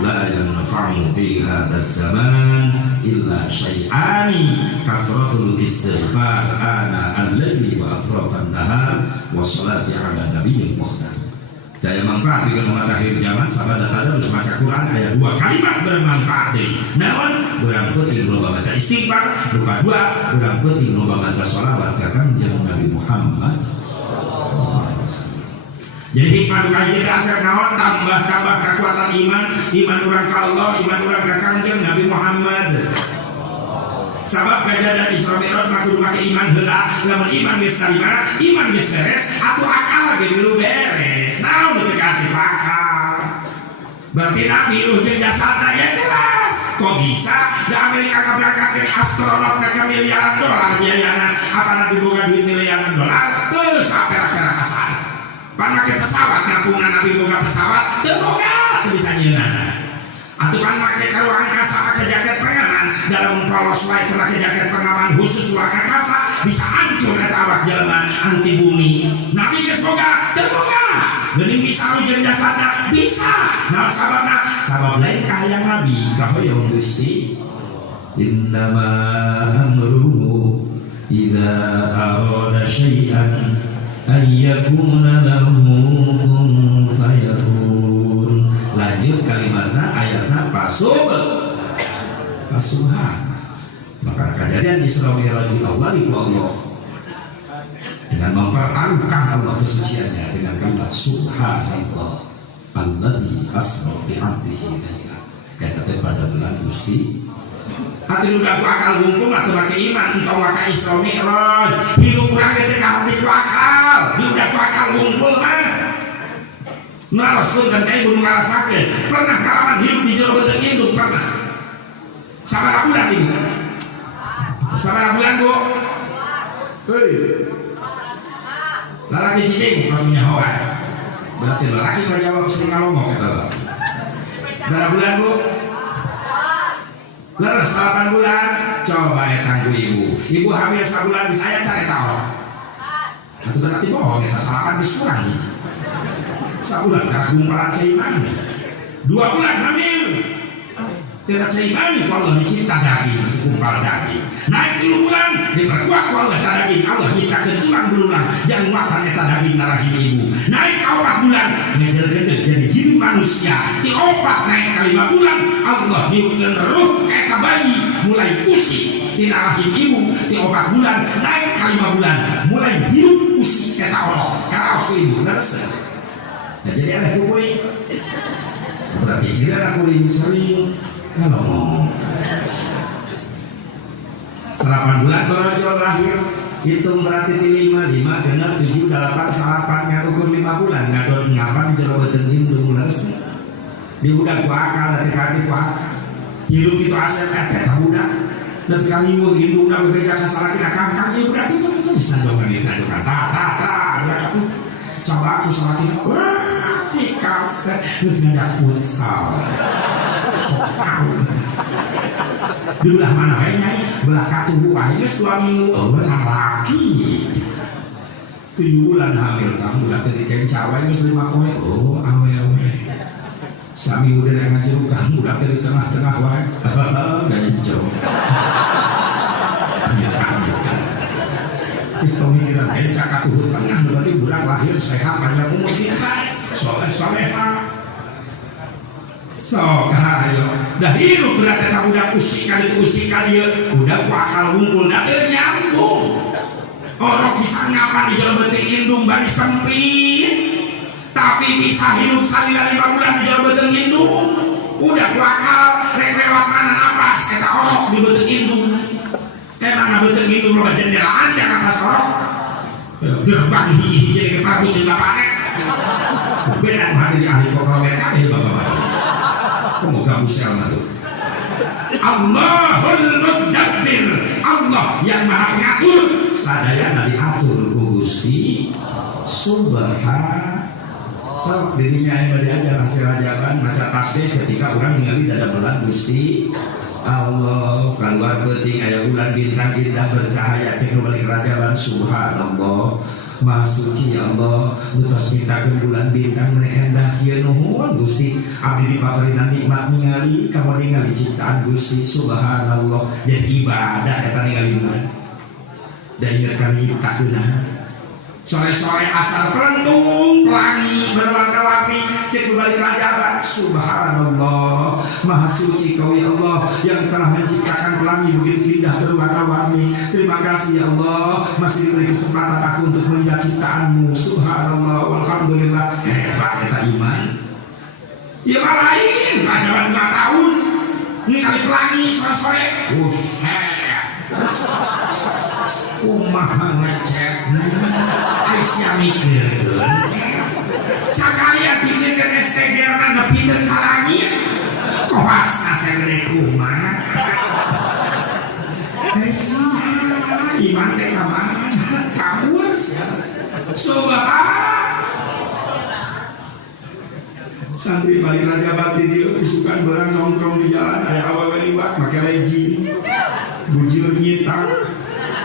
la yanfa'u fi hadzal zaman illa syai'ani kasratul istighfar ana al-laili wa atrafan nahar wa salati ala nabiyil mukhtar daya manfaat di umat akhir zaman sahabat ada harus baca Quran ayat 2 kalimat bermanfaat deh namun berang penting loba baca istighfar lupa 2 berang penting loba baca sholawat ke kanjeng Nabi Muhammad jadi hikmah kajian asal naon tambah kekuatan iman orang ke Allah iman orang ke kanjeng Nabi Muhammad sabab kejadian Isra Mi'raj kudu make iman heula lamun iman geus tarima iman geus beres atuh akal ge dulu beres naon ditekati akal berarti Nabi jeung jasadna ya jelas kok bisa da Amerika kaberangkatkeun astronot ka miliaran dolar biayana apa Nabi boga duit miliaran dolar teu sapera-pera ka sana pan make pesawat ngapungan Nabi boga pesawat teu boga teu bisa nyeunana aturan make karuangan kasa pakai jaket pengaman dalam polos wae teu make jaket pengaman khusus ruangan kasa bisa hancur eta awak jelema anti bumi Nabi geus boga teu boga geuning bisa jeung jasadna bisa nah sabab lain kahayang Nabi kahoyong Gusti innama amruhu idza arada syai'an ayyakuna lahu kun fayakun lanjut kalimatnya ayatnya pasuhan maka kejadian Isra Mi'raj Allah dengan mempertaruhkan Allah kesuciannya dengan kalimat subhanallah alladzi asra bi 'abdihi kata pada bulan Gusti atuh udah ku akal bungkul atuh make iman entong waka Isra Mi'raj hidup urang teh kahati ku akal udah ku akal bungkul mah nah Rasul dan kain gunung ngarasakeun pernah kalaman hidup di jero beuteung induk pernah sabaraha bulan ibu sabaraha bulan bu heuy lalaki cicing maksudnya hoa berarti lalaki mah jawab sering ngomong kata berapa bulan bu leres 8 bulan coba ya tanggu ibu hamil sebulan di saya cari tahu itu berarti bohong ya kesalahan disurangi sebulan karena gumpalan seiman 2 bulan hamil kita seimani Allah dicinta daging sekumpal daging naik 3 bulan diperkuat Allah daging Allah nyiptakeun tulang belulang yang muatan eta daging rahim ibu naik 4 bulan ngejelkeun jadi jin manusia di 4 naik ke 5 bulan Allah niupkeun ruh ka bayi mulai usik di rahim ibu di 4 bulan naik ke 5 bulan mulai hidup usik eta Allah karaos ibu ngeresep jadi ada kukuy berarti jika aku sering kalau 8 bulan baru lahir hitung berarti 5 genap 7 8 salapan ngarukur 5 bulan ngadon ngapa di jero beuteung indung leres di budak ku akal dari kaki ku akal hirup itu asal kata budak dan kali mau indungna berbeda ka salaki kakang ieu budak itu bisa dong ta aku coba aku salaki wah sikas geus ngajak futsal sok di belah mana nyai belah katubuh akhirnya 2 minggu belah laki 7 bulan hamil kamu lah ketika cawai itu 5 kowe awe sami udah ngajar kamu lah dari tengah-tengah wae gancong pistol mikiran aja cakap tuh tengah berarti budak lahir sehat panjang umur kita soleh-solehah so kahayo dah hirup berarti tak udah usik kali udah ku akal unggul dah nyambung orang bisa ngapa di jalan beting indung bari sempit tapi bisa hidup salila 5 bulan di jalan beting indung udah ku akal rek lewat mana napas eta orok di beting indung emang beting indung lo jendelaan jangan pas orok gerbang hiji jadi keparu di bapaknya beda hari ahli pokok mereka bapak-bapak moga busel mah tuh Allahul Mudabbir Allah yang maha ngatur sadayana diatur ku Gusti subhanahu so dirinya yang diajar hasil ajaban maca tasbih ketika orang ningali dada belan Gusti Allah keluar peuting aya bulan bintang indah bercahaya cek balik kerajaan subhanallah Maha suci Allah lutos mintakeun bulan bintang hendak kieu nuhun Gusti abdi dipabarinan nikmat ningali kamu ningali ciptaan Gusti subhanallah jadi ibadah eta ningali bulan dan ieu kami nyiptakeun sore-sore asal pelentung pelangi berwarna-warni cek balik kerajaan subhanallah maha suci kau ya Allah yang telah menciptakan pelangi begitu indah berwarna-warni terima kasih ya Allah masih diberi kesempatan aku untuk melihat ciptaanmu subhanallah walhamdulillah hebat kita iman ya lain kerajaan 2 tahun ini kali pelangi sore-sore kumaha ngecek Aisyah mikirkeun sakalian pikirkeun STG na nepikeun ka langit kohasna segede kumaha iman teh ka mana kamu santri balik raja bati dia isukan barang nongkrong di jalan aya awewe liwat make legging bujur nyitak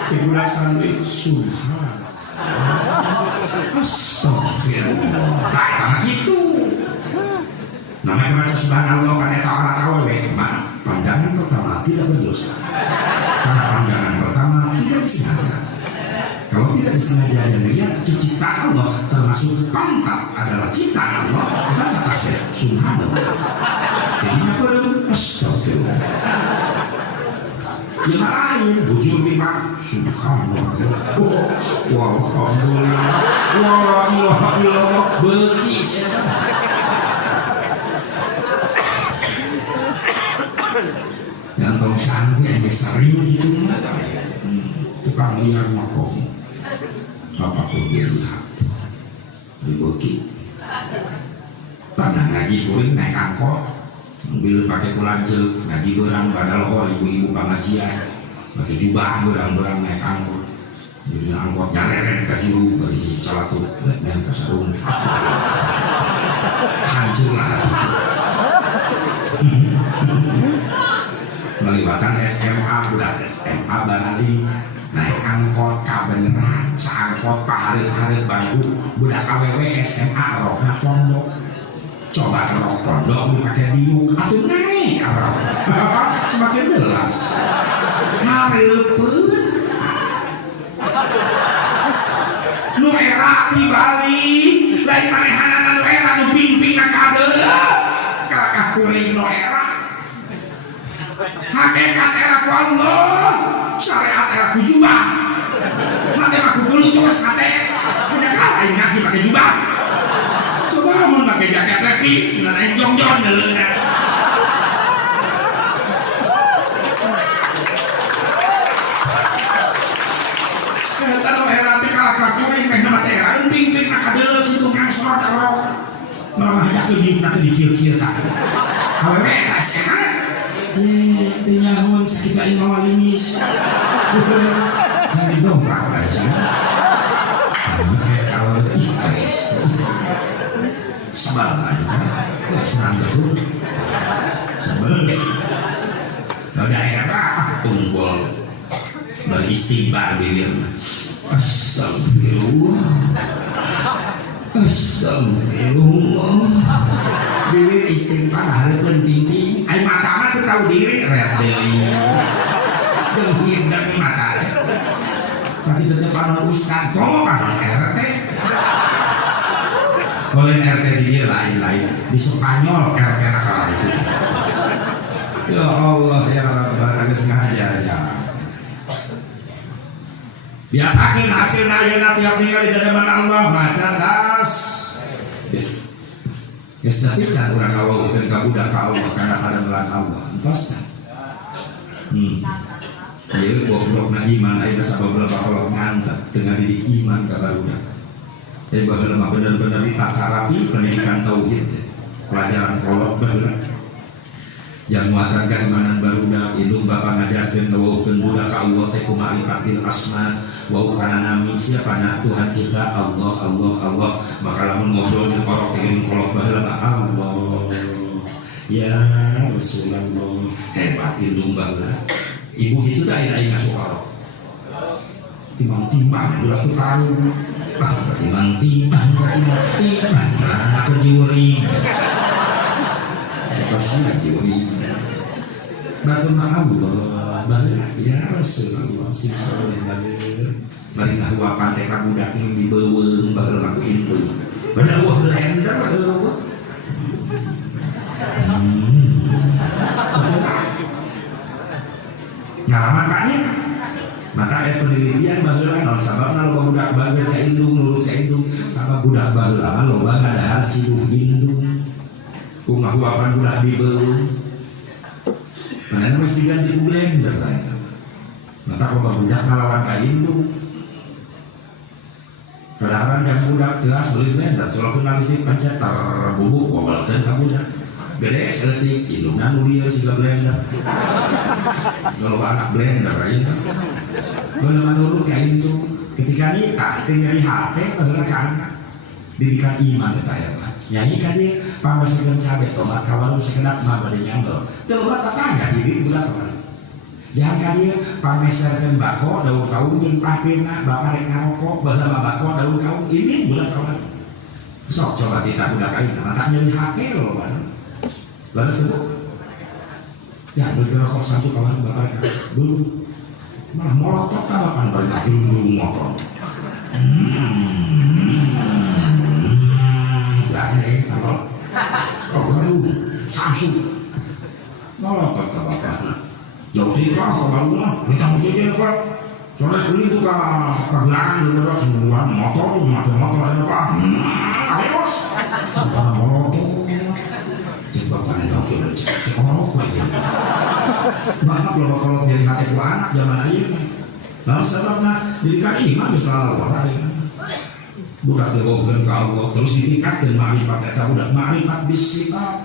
cek budak santri subhanallah astagfirullah tak karena gitu namanya baca subhanallah kan eta orang awewe mana pandangan pertama tidak berdosa karena pandangan pertama tidak disengaja kalau tidak disengaja yang melihat itu ciptaan Allah termasuk pantat adalah ciptaan Allah baca tasbih subhanallah jadi apa astagfirullah yang lain bujur lima subhanallah walhamdulillah wa ilaha illallah beuki yang tong santri aja sering gitu tukang liar makom apa pun dia lihat beuki pada ngaji kuring naik angkot mobil pakai kulanjut ngaji berang padahal ibu-ibu pengajian pakai jubah berang-berang naik angkot jadi angkot nyareren ke juru bagi calatuk dan ke sarung hancur lah melibatkan SMA budak SMA barali naik angkot kabeneran seangkot paharit-harit bangku budak KWW SMA rohna pondok coba rok pondok pakai bingung atau naik semakin jelas hareupeun nu era dibalik lain manehanana nu era nu pingpingna kadeula kakak kuring nu era hakikat era ku Allah syariat era ku jubah hati aku kultus hati punya kalah yang ngaji pakai jubah coba mun pakai jaket lepis nggak jong-jong ngelena kalau era kalah kakuring meh nama era ping-ping nak kadeul kitu ngangsot Allah malah jakeun di nak dikir-kir tah awewe tak sehat nyamun sakit lain mawalinis ini dongkrak aja ini kayak kalau sebal aja senang betul sebal kalau daerah tunggul beristighfar bibir astagfirullah astagfirullah bibir istighfar hari penting ay mata tuh tahu diri red deui deuhin dan mata sakit depan ustad kok kan RT oleh RT dia lain-lain di Spanyol RT nakal itu ya Allah ya Rabbana geus ngajaya biasakeun hasilna ayeuna tiap ningali dadaman Allah macan das geus tapi can urang ngawukeun ka budak ka Allah kana kadang-kadang Allah entos tah ieu goblokna iman aya sabab kalau ngangkat dengan diri iman ka barudak baheula mah bener-bener ditata rapi pendidikan tauhid pelajaran kolot baheula jangan muatan keimanan barudak indung bapa ngajarkeun ngawukeun budak ka Allah teh kumaha ma'rifatil asma wa kana nami siapana Tuhan kita Allah Allah Allah maka lamun ngobrol jeung orok teh kolot baheula Allah ya Rasulullah hebat indung baheula ibu itu dah aing ngasuh orok timbang-timbang budak tuh tahu timbang-timbang nah kejuri pasti juri batu Allah balik ya Rasulullah sing saleh balik bari ngahua pante ka budak ini dibeuweung baheul aku itu bener wah blender ngalaman paknya maka ada penelitian baheula naon sababna loba budak bageul ka indung nurut ka indung sama budak baheula loba ngadahar ciduh indung ku ngahuapan budak dibeuweung manehna mesti diganti ku blender lain maka loba budak ngalawan ka indung kadaharan yang budak geus beli blender colokeun listrik pencet tar bubuk gobelkeun ka budak gede seletik indungna nu dieu siga blender kalau anak blender aja bener menurut kayak itu ketika nikah tinggal HP bener kan didikan iman kita ya Pak nyanyi kan dia pamasekeun cabe tomat kawan sekedap mah bade nyambel teu urang tatangga diri budak kawan jangan kan dia pameserkeun bako daun kaung jeung pahpina bapak rek ngarokok baheula bako daun kaung ini budak kawan sok coba kita budak ayeuna mata nyeun HP loh Pak lalu sebut ya beli rokok satu kawan bakar dulu malah molotot kan bapak banyak dulu motor gak kalau kok baru Samsung molotot kan bapak jauh tinggal kok baru lah kita musuhnya kok soalnya beli itu kegelaran dulu semua motor ada apa ayo bos bukan molotot bapak nih oke udah cek orok lagi banyak loh kalau dari hati ku anak zaman ayeuna lalu sebabnya didikan iman bisa lawan budak digogeun ka Allah terus ditingkatkeun ma'rifat eta budak ma'rifat bisifat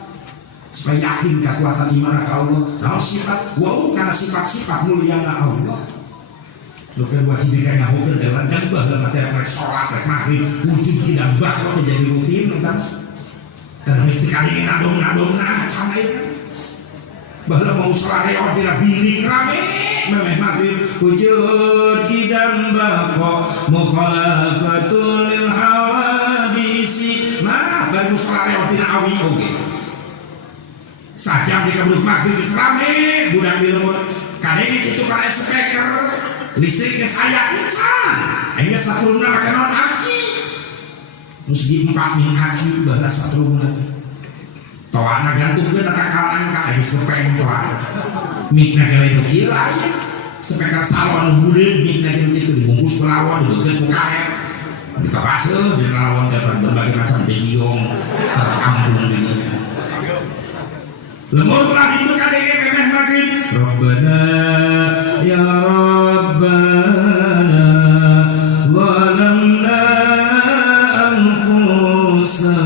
supaya yakin kekuatan iman ka Allah lalu sifat wau karena sifat-sifat muliana Allah lu kedua ciri ngahogeun jalan kan baheula mah teh rek salat rek maghrib wujud tidak bakal menjadi rutin kan karena mesti kali ini nadong sama itu bahwa mau sholat ya tidak bilik rame memang maghrib wujud kidam bako mukhalafatul lil hawadisi mah baru sholat ya tidak awi oke sajam di kebruk maghrib geus rame budak di lemur kadenge kitu kare speaker listrik geus aya encan aya satruna kenon aki terus di 4 min aki baheula satruna toana gantungkeun eta ka angka aya sepeng toa mikna gawe teu kira aya speaker salon buleud mikna kitu dibungkus ku lawon dibeukeun ku karet dikapaseuh di lawon teh berbagai macam bejiong terkampung dunia lemur lah itu kadenge memeh maghrib Rabbana ya Rabbana zalamna anfusana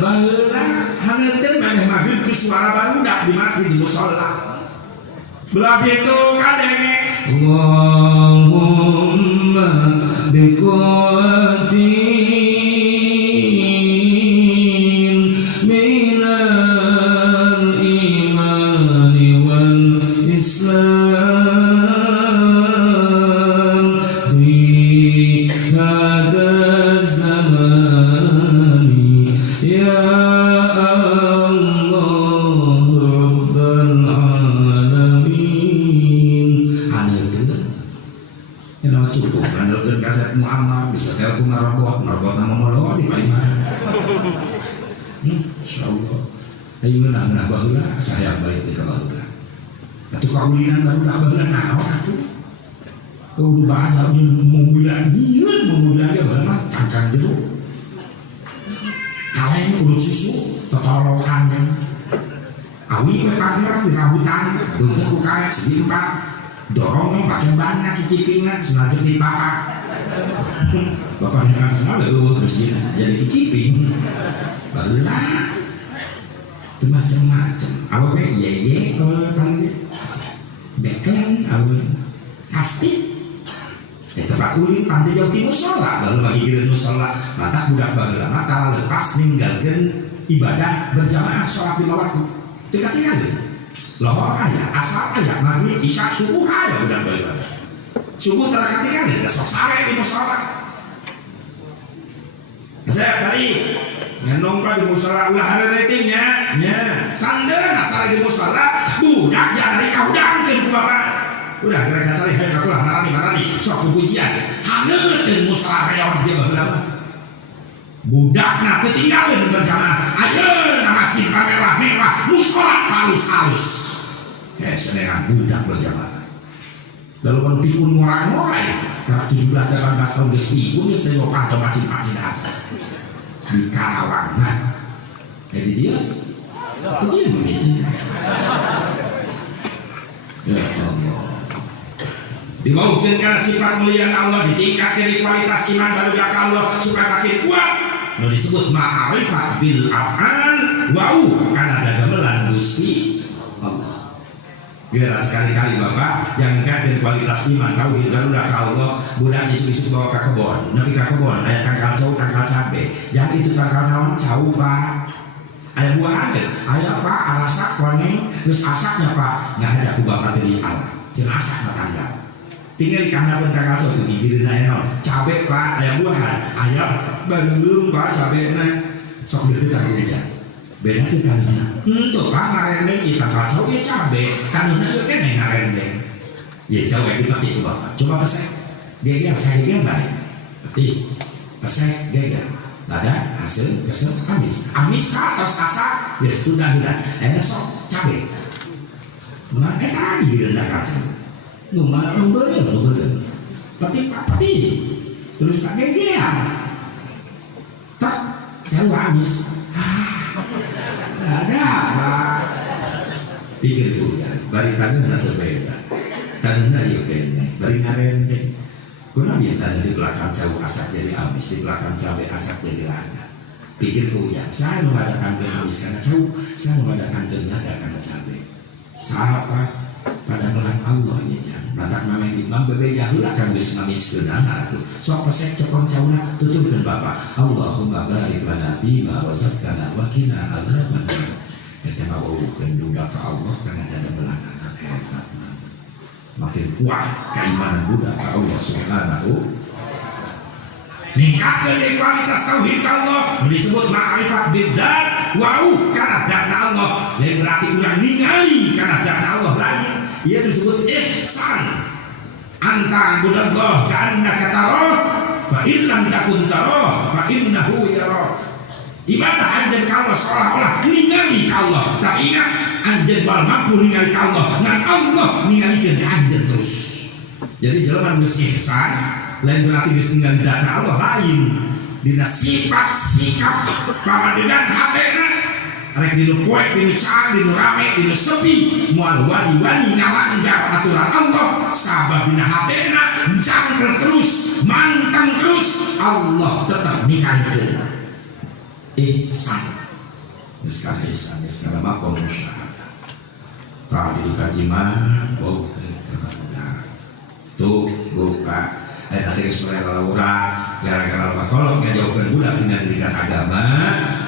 baheula haneuteun memeh maghrib ku suara barudak di masjid di mushola belah itu kadenge Allahumma biquwwati kaulinan baru baheula naon atuh kudu baheula mobilan dieun mobilan ge baheula cangkang jeruk kalaeng urut susu totolokan kan awi we pangeran di rambutan beungeut ku karet selimpat dorong pake banna kicipingan senajan di papak bapak heran semua leueuh geus jadi kiciping baheula teu macem-macem awe we ye panggil bekeng awe kasti tempat ulin pantai jauh di musola baru bagi gireun musola mata budak baheula mata lepas ninggalkeun ibadah berjamaah sholat 5 waktu teu katingali lohor aya asar aya maghrib isya subuh aya budak baheula subuh teu katingali da sok sare di musola saya tadi ngendong ka di musola ulah ratingnya nya sandeun asal di musola budak jadi kau dangkeun ku bapak udah kira dasar hayang kakulah marani sok pujian haneuteun musola reog dia baheula budakna teu tinggalin berjamaah ayeuna masjid mewah musola halus-halus sedengan budak berjamaah lalu kan pikun ngora-ngora karena 17-18 tahun geus pikun geus teu pantau masjid-masjid aja di Karawang jadi dia begitu ya Allah dimaukeun karena sifat mulia Allah ditingkatkan di kualitas iman baru ka Allah supaya makin kuat nu disebut ma'rifat bil af'al wa'u karena ada gamelan Gusti Allah biar sekali-kali Bapak jangan kualitas iman tauhid baru ka Allah budak isu-isu bawa ke kebon nepi ka kebon aya tangkal cau tangkal cabe jangan itu tangkal naon cau Pak aya buah ada aya Pak alasak koneng geus asaknya Pak ngajak ku Bapak teh al cenah asak na tanggal tinggal di kamar tangkal cau teu gigireun aya naon cabe Pak aya buahan aya bageulung Pak cabena sok deukeut ka gereja beda teu kalina henteu Pak ngarendeng ieu tangkal cau ieu cabe kanuna ieu keneh ngarendeng ya jauh itu tapi itu Bapak coba pesek dia saya dia baik tapi pesek dia ada hasil kesel amis atau sasa ya sudah sok cabai nggak tadi di rendah kaca lumba tapi terus pakai dia tak saya amis ada apa pikir tuh ya bari tangan atau beda tangan ya beda bari ngarendeng kuna dia tadi di belakang jauh asak jadi amis di belakang cabai asak jadi lada pikir ku ya saya mengadakan amis karena jauh saya mengadakan lada karena cabai siapa pada melan Allah ya jangan badak nama imam bebeja hula kan geus manis keunana atuh sok pesek cepon cauna tutup dengan Bapak Allahumma barik lana fima razaqtana wa qina adzabannar eta ngawukeun duda ka Allah karena ada melanana hebat makin kuat keimanan budak ke Allah Subhanahu ningkatkeun kualitas tauhid ka Allah disebut ma'rifat bidzat wow karena dana Allah lain berarti ulang ningali karena dana Allah lain ia disebut ihsan anta budallah karena kata roh fa illam takun taro fa innahu yarak ibadah anjen ka Allah seolah-olah ningali ka Allah tapi ingat anjen bal mampu ningali ka Allah ngan Allah ningalikeun ka anjen terus jadi jelema geus ihsan lain berarti geus ningali dana Allah lain dina sifat sikap pamadegan hatena rek dinu poek dinu cang dinu rame dinu sepi moal wani-wani ngalanggar aturan Allah sabab dina hatena jangkel terus mantang terus Allah tetap ningalikeun ihsan misalnya ihsan misalnya makom syahadat tadi bukan iman tuh buka tadi sebenarnya laura gara-gara loba kolok yang jauhkan budak dengan pendidikan agama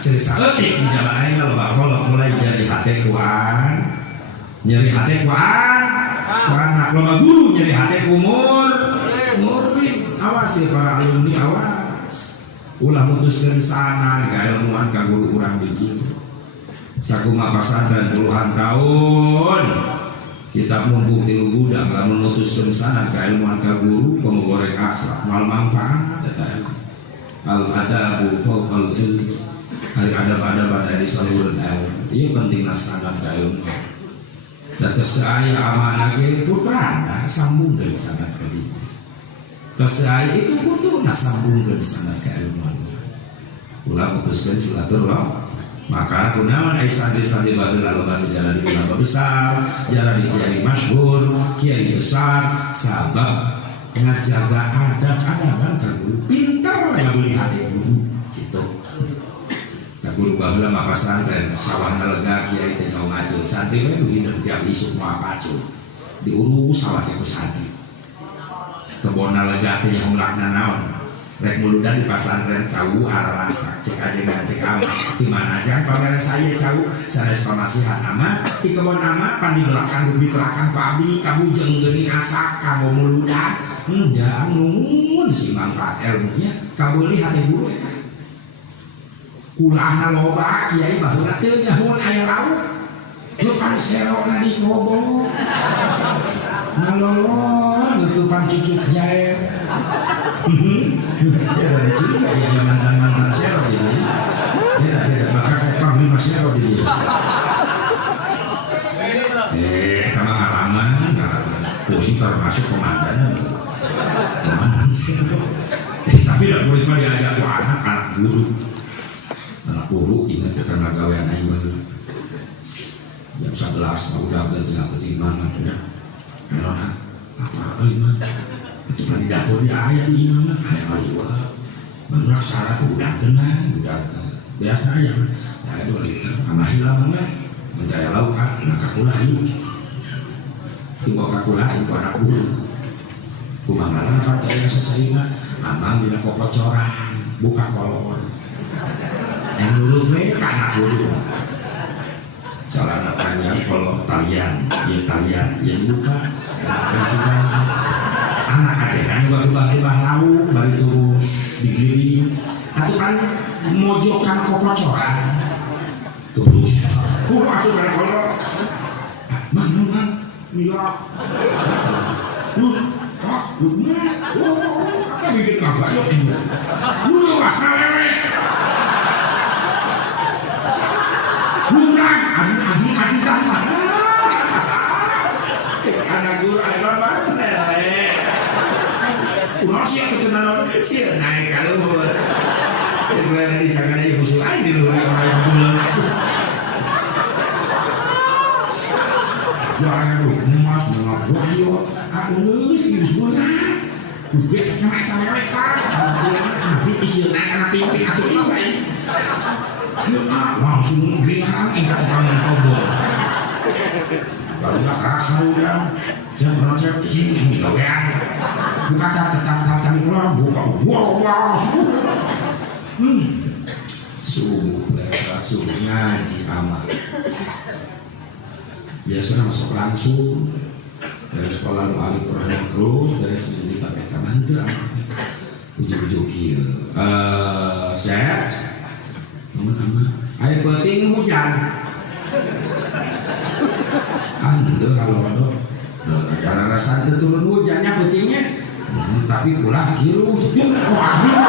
jadi saeutik di zaman aing loba kolok mulai jadi hati kuan nyeri hati kuan anak loba guru nyeri hati kumur awas ya para alumni awas ulah mutuskeun sana kailmuan ka guru urang di dieu sakumaha pasantren puluhan tahun kita mumpung tilu budak lamun mutuskeun sana kailmuan ka guru komo goreng akhlak moal manfaat al adabu fawqal ilmi hari adab-adab dari saluran ilmu ieu pentingna sanad kailmu da tos aya amanah ge putrana sambungkeun sanad ka dieu tos aya itu putuna sambungkeun sanad ka ilmu ulah putuskeun silaturahmi maka kunaon aisyah di batu lalu batu jalan di ulama besar jalan di kiai masyhur kiai besar sabab ngajaga adab-adaban ka guru pintar yang boleh hati guru gitu ka guru baheula mah pasantren sawahna lega kiai teh ngajul santri we hidup jam isuk moal pacul diurus sawah teh pesantren kebonna lega teh nyaulakna naon rek muludan di pasantren cawu arasa cek aja dengan cek amat dimana aja pameran saya cawu sanes pamasihan amat di kebon amat pan di belakang pabi kamu jenggeni asak kamu muludan jangan si manfaat ilmunya kamu lihat ibu kulahna loba kiai baheula teu nyahoan aya lauk lu kan serona di kobo nalolon ngeupan cucuk jair ya dari ciri kayak mantan sero ini ya maka kayak panglima sero ini karena ngalaman kuing termasuk komandan sero tapi tidak boleh diajak ke anak guru ingat karena gawean aing jam 11 udah tinggal ketimbang ya melona apa lima itu kan di dapur di ayah di mana ayah liwat baru syarat udah tenang udah biasa aja ya 2 liter sama hilang lah mencari lauk nak kakulahi tiba kakulahi ku anak guru kumangalan kan kaya sesaingan amang dina kokocoran buka kolor yang dulu mereka anak guru celana panjang kalau talian yang buka yang juga anak aja kan ubah lauk bari terus digiring atau kan mojokan kokocoran terus masuk pada kolor mana mila apa bikin apa yuk lu asal lewek lumrah aji dah anak guru ada apa lele udah siap kenalan siap naik kalau terus di sana ibu suai di luar orang yang bulan jangan emas mengabuah yo aku sih suara udah kena mereka tapi isi naik anak pimpin atau ini langsung bilang ingat kangen obor baru gak kerasa udah saya pernah saya kesini minta wean buka tetap kami pulang buka wow subuh ngaji amal biasanya masuk langsung dari sekolah alif Quran terus dari sini pakai mantra ujuk-ujuk saya nama air penting hujan ando kalau ada rasa turun hujannya pentingnya tapi ulah kiru waduh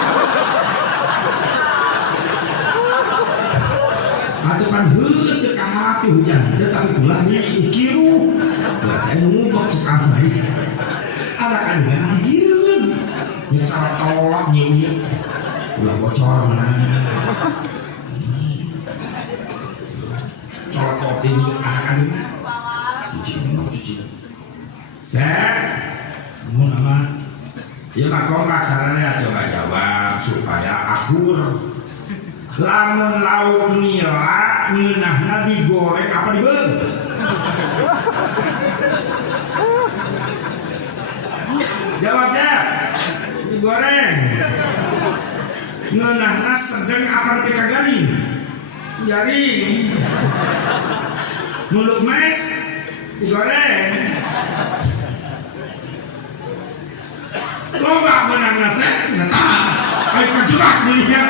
atau kan heuh ka hati hujan tapi ulahnya kiru berarti ngubah cekam baik ada kan digireun nya cara tolak nyieu ulah bocor menang colok kopi akan cuci mau nama ya Pak Kompak sarannya coba jawab supaya akur lamun lauk nila ngeunahna digoreng apa dibeung jawab saya digoreng ngeunahna sedeng apa dikagaring jaring muluk mes digoreng loba menang nasi senata ayo kajurak dirinya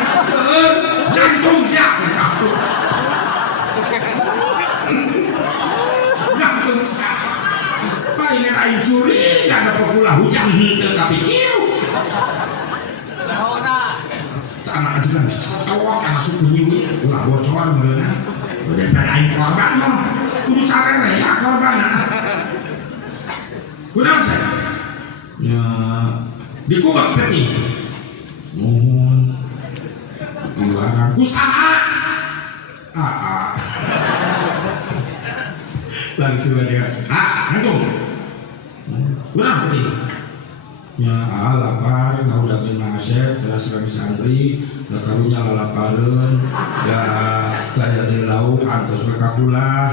jantung siapa jantung siapa palingan ayo curi gak ada pokula hujan tapi kiu anak aja kan setawak anak suku nyiwi ulah bocor mereka udah pengen korban no kudu sareng lah ya korban kudu saya ya dikubak tadi mohon dilarang usaha langsung aja antum benar tadi ya lapar nggak udah bin masjid terus lagi santri nggak karunya lalapareun nggak gaya di lauk antos berkakulah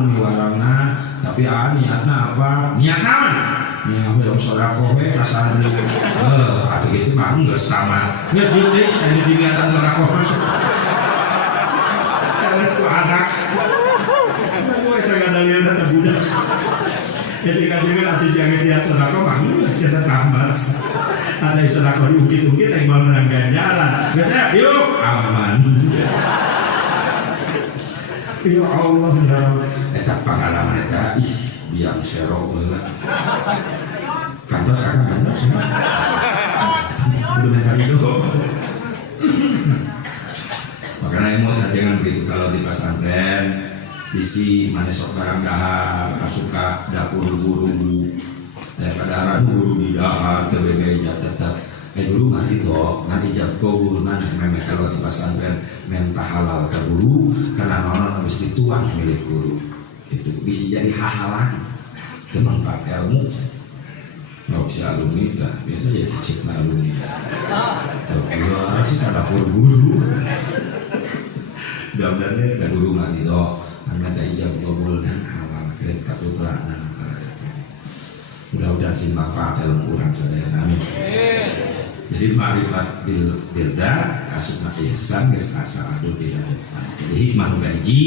miwarangna tapi niatna apa niat naon ya yang sodako we kasantri atau gitu mah nggak sama nggak sedih dari dilihatkan sodako kalau itu anak gue saya nggak ada lihat budak ketika juga nanti jangan lihat sodako mah nggak bisa tambah ada sodako diukit-ukit yang mau menang ganjaran biasanya yuk aman ya Allah ya eta pengalaman eta biang serok banget kantor sekarang kantor sih belum ada itu makanya emot jangan begitu kalau di pesantren isi manesok barang dahar suka dapur guru pada arah guru di dahar ke bebeja tetap guru mati toh nanti jatuh guru nanti memang kalau di pesantren mentah halal ke guru karena orang harus dituang milik guru itu bisa jadi hahalan kemanfaat ilmu nggak si alumni dah biasa ya kecil alumni luar sih ada guru gambarnya ada guru mati toh anda ijab kabul dan halal ke katutranan mudah-mudahan sih manfaat ilmu kurang sadaya amin jadi ma'rifat bilda kasut ihsan geus asa adu di depan jadi hikmah nu gaji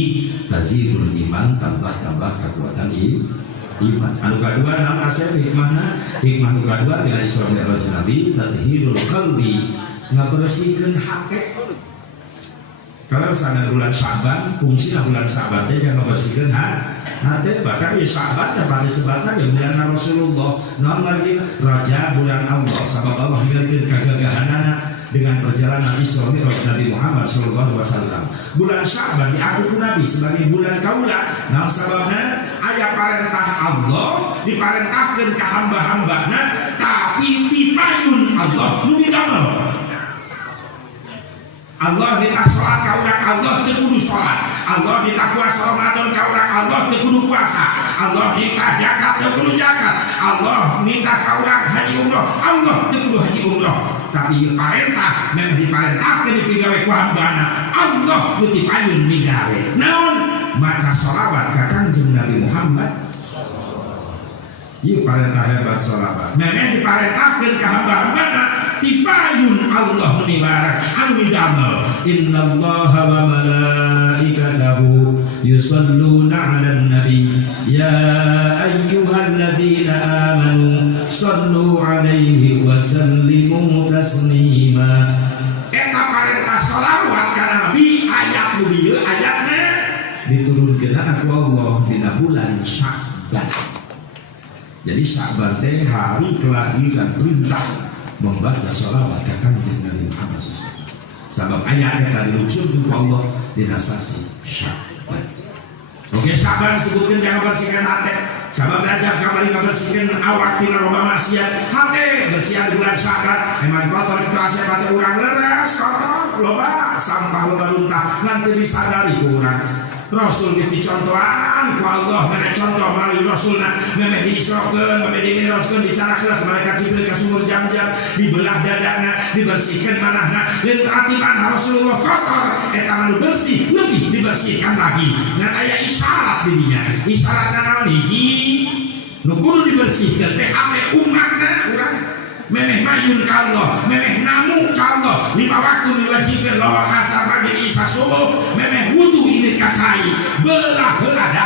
tazidul iman tambah kekuatan iman anu kadua naon asal hikmahna hikmah nu kadua dina Isra Mi'raj Nabi tathhirul qalbi ngabersihkeun hate kalau sana bulan Syaban fungsi bulan Syaban teh jangan ngabersihkeun hati bahkan ya sahabat dapat disebutkan di bulan Rasulullah non lagi raja bulan Allah sabab Allah miliki kegagahan dengan perjalanan Isra Mi'raj Nabi Muhammad sallallahu alaihi wasallam bulan Syaban diaku Nabi sebagai bulan kaula nah sababna aya perintah Allah diperintahkeun ka hamba-hambana tapi dipayun Allah nu didamel Allah minta sholat ka urang Allah teu kudu sholat Allah minta puasa Ramadan ka urang Allah teu kudu puasa Allah minta zakat teu kudu zakat Allah minta ka urang haji umroh Allah teu kudu haji umroh tapi perintah memang diperintahkeun dipigawe ku hambana Allah teu dipayun migawe naon maca sholawat ka Kanjeng Nabi Muhammad ieu perintah hebat sholawat memang diperintahkeun ka hamba-hambana dipayun Allah menibarak anu damel innallaha wa malaikatahu yusalluna 'alan nabi ya ayyuhalladzina amanu sallu 'alaihi wa sallimu taslima eta perintah shalawat kana nabi ayat nu diturunkeun aku Allah dina bulan Sya'ban. Jadi Sya'ban teh hari kelahiran perintah membaca sholawat ka Kanjeng Nabi Muhammad SAW. Sabab ayatnya tadi diluncurkeun ku Allah dina sasi Sya'ban. Oke, Sya'ban sebutkeun jangan bersihkan hati. Sabab Rajab kamari ngabersihkeun awak tina loba maksiat. Hate bersih bulan Sya'ban. Emang kotor kerasa baca urang leres kotor loba sampah loba luntah ngan teu disadari ku urang. Rasul geus dicontohan ku Allah, mana contoh melalui Rasulna memeh diisrokeun, memeh dimiroskeun, dicarakeun ka malaikat Jibril ka sumur Jam-Jam, dibelah dadana, dibersihkeun manahna, dan perhatian Rasulullah kotor, eta manu bersih, lebih dibersihkan lagi. Ngan aya isyarat dirinya, isyaratna naon hiji, nu kudu dibersihkeun teh ame umatna urang. Memeh mayun ka Allah, memeh namu ka Allah, 5 waktu diwajibkeun lohor asar maghrib isya subuh, memeh wudu ini kacai, belah dada.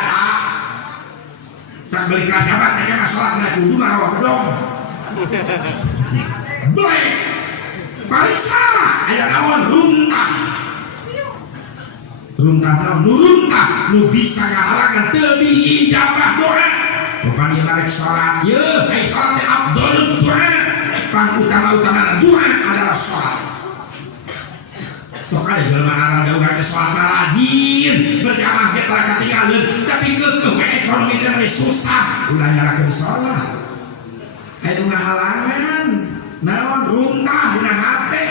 Tak balik rajabat kayaknya salat na kudu rawa gedong. Blek. Balik salah aya naon runtah. Runtah naon? Runtah nu bisa ngahalangan teu diijabah doa. Rupanya balik salat, ye, ai salat afdal doa. Utama-utama doa adalah sholat. Sok aja jelema arada urang ke sholat rajin, berjamaah ge tara katinggalieun, tapi keukeuh we ekonomi teh susah, ulah nyalakeun sholat. Aya ngahalangan, naon runtah dina hate.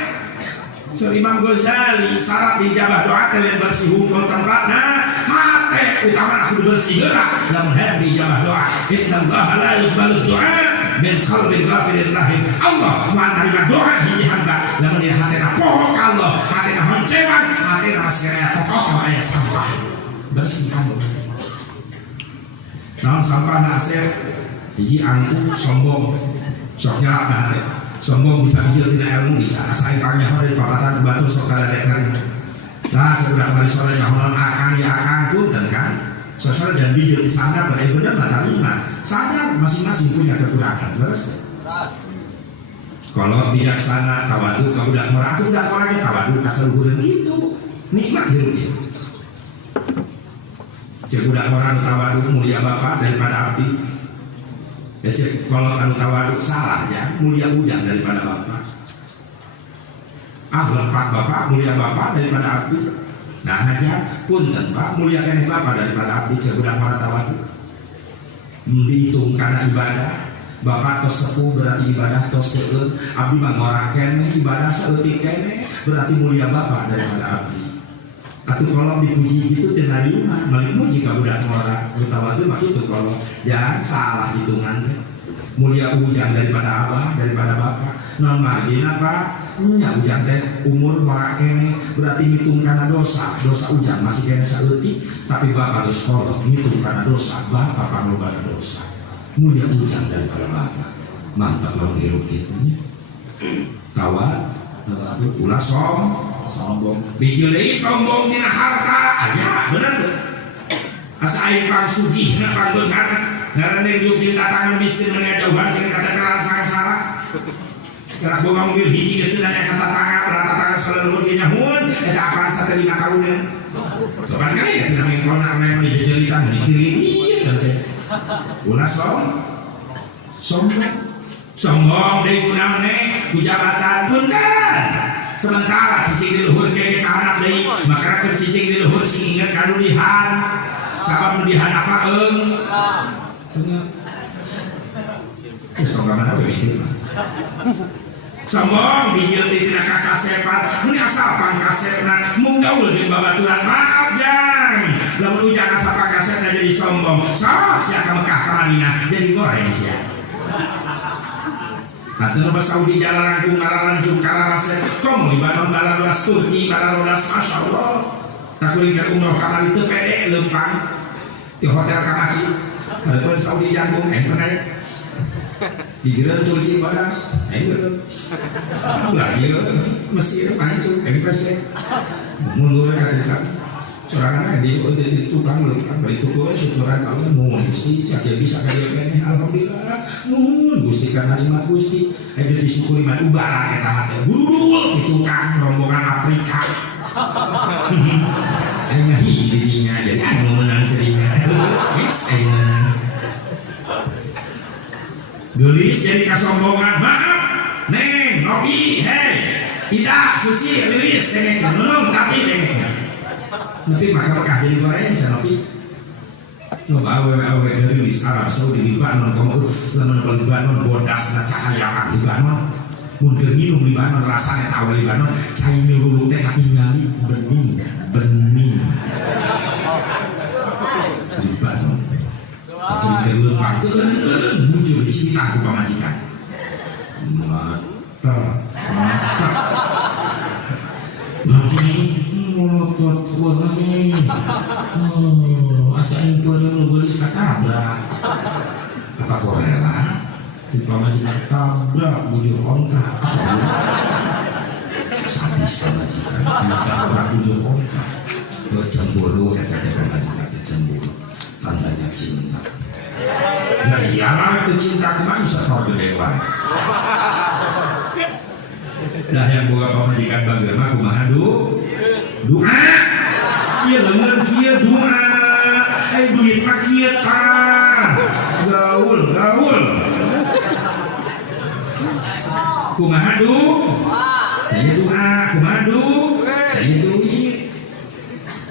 So Imam Ghazali syarat dijabah doa teh lain bersih huful tempatna, hate utama kudu bersih heula lamun hayang dijabah doa. Innallaha la yuqbalu doa min qalbin ghafirin rahim. Allah menerima doa hiji hamba lamun dia hatena poho ka Allah, hatena honcewan, hatena masih pokok aya sampah. Bersihkan. Naon sampah nasir hiji angku sombong. Sok nyalak hate. Sombong bisa bijil tina ilmu bisa asa ipangnya dari papatan batu sok kadadekna. Nah, sebudak mari sore nyahonon akang ya akang pun dan kan. Sosial dan bijil sadar pada benar lah terima. Sadar masing-masing punya kekurangan. Beres. Kalau bijaksana tawadu ka budak murah, aku budak orangnya tawadu ka saluhureun gitu. Nikmat hirupnya. Cek budak murah tawadu mulia bapak daripada abdi. Ya cek kalau anu tawadu salah ya, mulia ujang daripada bapak. Lempat bapak mulia bapak daripada abdi. Nah aja punten Pak mulia keneh bapak daripada abdi cek budak murah tawadu. Dihitung karena ibadah bapak tos sepuh berarti ibadah tos seueur, abdi mah ngorang keneh ibadah saeutik keneh berarti mulia bapak daripada abdi. Atuh kalau dipuji gitu teu narima balik muji ka budak ngorang tawadu mah kitu kalau jangan salah hitungan teh. Mulia ujang daripada abah daripada bapak non margina Pak nya ujang teh umur ngorang keneh berarti ngitung karena dosa ujang masih keneh saeutik tapi bapak geus kolot ngitung karena dosa bapak panglobana dosa. Mulia ujang daripada bapak mantap lawan hirup kitu nya. Tawadu ulah sombong bijil deui sombong dina harta aya bener teu asa aya pang sugih na pang beunghar ngaranna yuki tatang miskin menya jauhan sing kata kenalan salah gerak boga mobil hiji geus teu nanya ka tatangga tatangga saleureun ge nyahun eta apaan saterima karunya sopan kan ya tina mengkon ame dijejelitan dikirim ieu teh ulah sombong deui kunaon ku jabatan punten. Sementara cicing di luhur kayak kahanap deui maka keur cicing di luhur sing inget kanulihan sabab nulihan apa sok mana we mikir sombong bijil di tina kakasepan mun asal pangkasepna mung gaul jeung babaturan maaf jang lamun ujang asal pangkasepna jadi sombong sok sia ka Mekah ka Madinah jadi goreng sia. Atau nama Saudi jalan rangkung ngaralan jungkara rasa kom Libanon balarodas Turki balarodas Masya Allah takut ingat umroh kamar itu pede lempang di hotel kamasi telepon Saudi jangkung pernah digerak Turki balas lagi Mesir pancung persek mundur kan sorangan di tukang lempang beri tukang syukuran Allah mohon Gusti saja bisa kaya kene alhamdulillah nuhun Gusti karena lima Gusti ada disyukuri mah ubaran eta hate burul di tukang rombongan Afrika aya hiji didinya jadi anu menang gelis jadi kesombongan. Maaf neng Nopi, hei tidak Susi gelis neng nulung tapi neng tapi maka bakal jadi goreng si Nopi. No awe gelis Arab Saudi di Libanon kamu lamun di Libanon bodas na cahaya Libanon. Mun keur minum Libanon rasanya tahu Libanon cai milu teh katingali bening Libanon atau keur leumpang teu bujur cinta ku pamajikan mata lagi melotot wangi ada yang nulis katabrak apa korela di pamajikan tabrak bujur ongka sadis pamajikan tabrak bujur ongka cemburu kata pamajikan cemburu tandanya cinta nah iyalah itu cinta kemana bisa tahu dewa nah yang boga pamajikan bagaimana kumaha doa iya bener kia doa duit mah kia gaul kumaha tanya doa kumaha tanya duit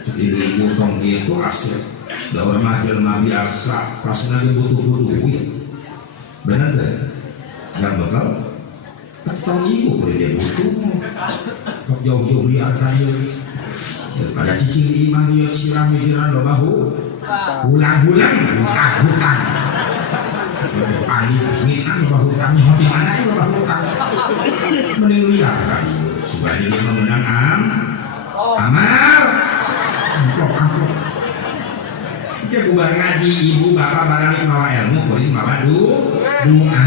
jadi utang gitu aset da orang mah biasa pas lagi butuh duit benar gak? Gak bakal tahun ibu kalau dia butuh jauh-jauh biarkan ya daripada cicing imah dia siram mikiran lo bahu bulan-bulan hutang paling musmitan lo bahu hutang di mana lo bahu hutang mending liar kali supaya dia memenang amal angkok dia bubar ngaji ibu bapak barangnya bawa ilmu kulit bawa doa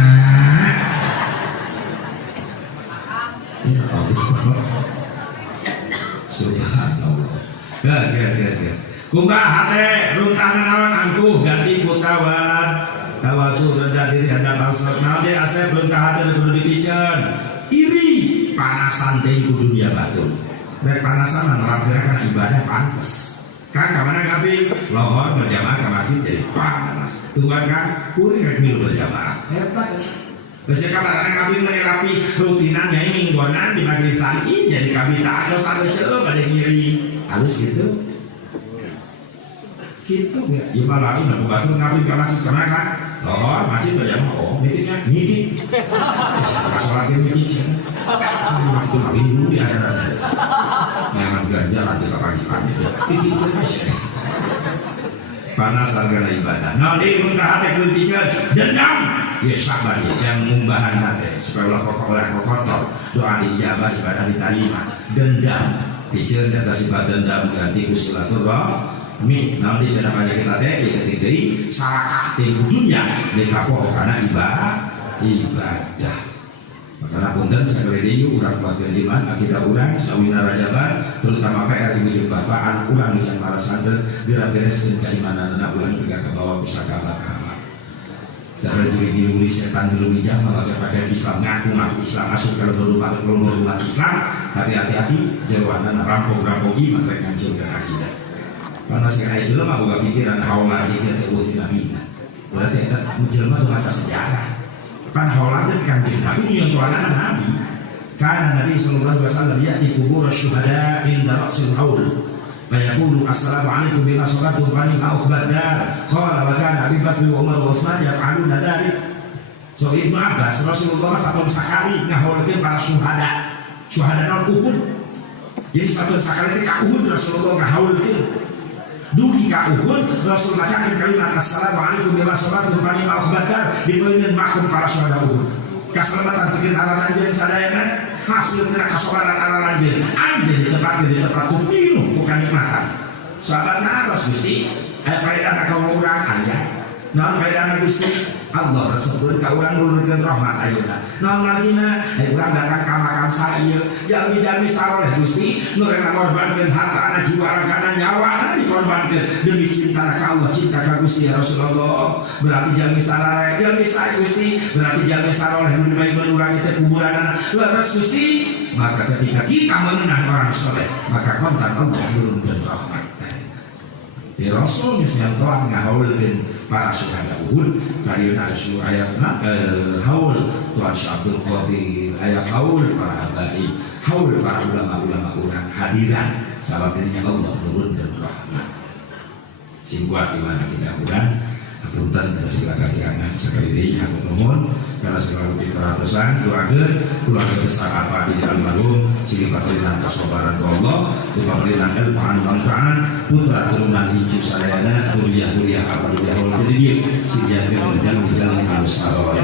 subhanallah gas kumbah hati runtangan awan angkuh ganti tawa tuh rendah diri ada maksud nah dia asep runtah hati kudu dipicen iri panasan teh kudu dunia batu dari panasan menerapkan ibadah pantas kan kemana ngabi lohor berjamaah ke masjid jadi panas tuan kan kuring rek milu berjamaah hebat biasanya kabarnya ngabi menerapi rutinannya mingguanan di majelis lagi jadi kami tak ada satu coba pada ngiri halus gitu ya ya malah ini aku bantu ngabi ke masjid kemana kan lohor masjid berjamaah oh mitiknya mitik sholat mitik waktu ngabi dulu di akhirat memang ganjar nanti ke pagi-pagi panas harga ibadah nah ini untuk hati kuntikan dendam ya sabar ya yang mumbahan hati supaya Allah pokok kotor doa dijabah ibadah diterima dendam dicer jatah sifat dendam ganti usilaturrahmi nah di cara banyak kita teh ketika sarakah tinggu dunia dikapoh karena ibadah karena punten sekali ini urang kuatkan iman akidah urang sawina rajaban terutama PR ibu bapak anak urang bisa para santri beres-bereskan keimanan anak urang juga ke bawah pusaka akhlak saya juga diulis setan dulu bijak pakai Islam ngaku Islam masuk ke rumah Islam tapi hati-hati jawaban rampok iman mereka hancurkan akidah karena sekarang itu mah bukan pikiran hawa kita terbukti nabi berarti itu menjelma itu masa sejarah kan Holland dan kanjeng Nabi yang tuanan Nabi karena Nabi sallallahu alaihi wasallam ya'ti kubur syuhada inda ra'sil haul fa yaqulu assalamualaikum bima salatu bani ma'ukhbadar qala wa kana Abi Bakr wa Umar wa Utsman yaf'aluna dzalik so Ibnu Abbas Rasulullah sampun sakali ngahaulkeun para syuhada non Uhud jadi sampun sakali ka Uhud Rasulullah ngahaulkeun dugi ka Uhud Rasul bacakan kalimat assalamualaikum bima salatu bani ma'ukhbadar dipeungeun makum para syuhada Uhud kaselamatan bikin ala anjeun sadayana hasil tina kasobaran ala anjeun di tempat tuh bukan nikmatan sahabat naros Gusti aya faedah ka urang aya naon faedah Gusti Allah rasul ka urang nurunkeun rahmat ayeuna naon ladina urang datang ka makam saya jami-jami saleh Gusti nu rek ngorbankeun hartana jiwa ragana nyawana dikorbankeun demi cinta ka Allah cinta ka Gusti ya Rasulullah berarti jami saleh jami saya Gusti berarti jami saleh nu dimainkeun urang teh kuburanna leres Gusti maka ketika kita mengenang orang soleh maka kontan Allah turunkeun rahmat di Rasul yang telah ngahaulkeun para syuhada Uhud kalian ada ayatna haul Tuhan Syabdul Qadir ayat haul para habaib haul para ulama-ulama urang hadiran sabab dirinya Allah nurun dan rahmat sing kuat di mana kita urang apunten silakan diangan sekali deui hatur nuhun karena selalu kita ratusan doakeun keluarga besar apa di almarhum sing patrinan kesabaran ku Allah patrinan ilmu anu manfaat putra turunan hiji sadayana kuliah apa dia hol jadi dia sing jaga menjang di jalan halus saleh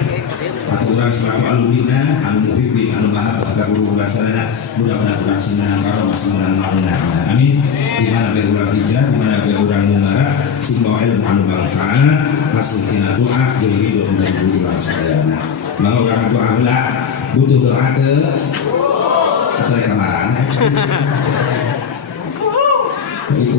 aturan selaku alumni anu muhibbin anu maha ka guru sadayana mudah-mudahan senang karo senang makna amin di mana be urang hijrah di mana be urang mubarak sing bawa ilmu anu manfaat hasil tina doa jeung hidup menjadi guru sadayana maka orang doa heula butuh doa teu atau kamaran itu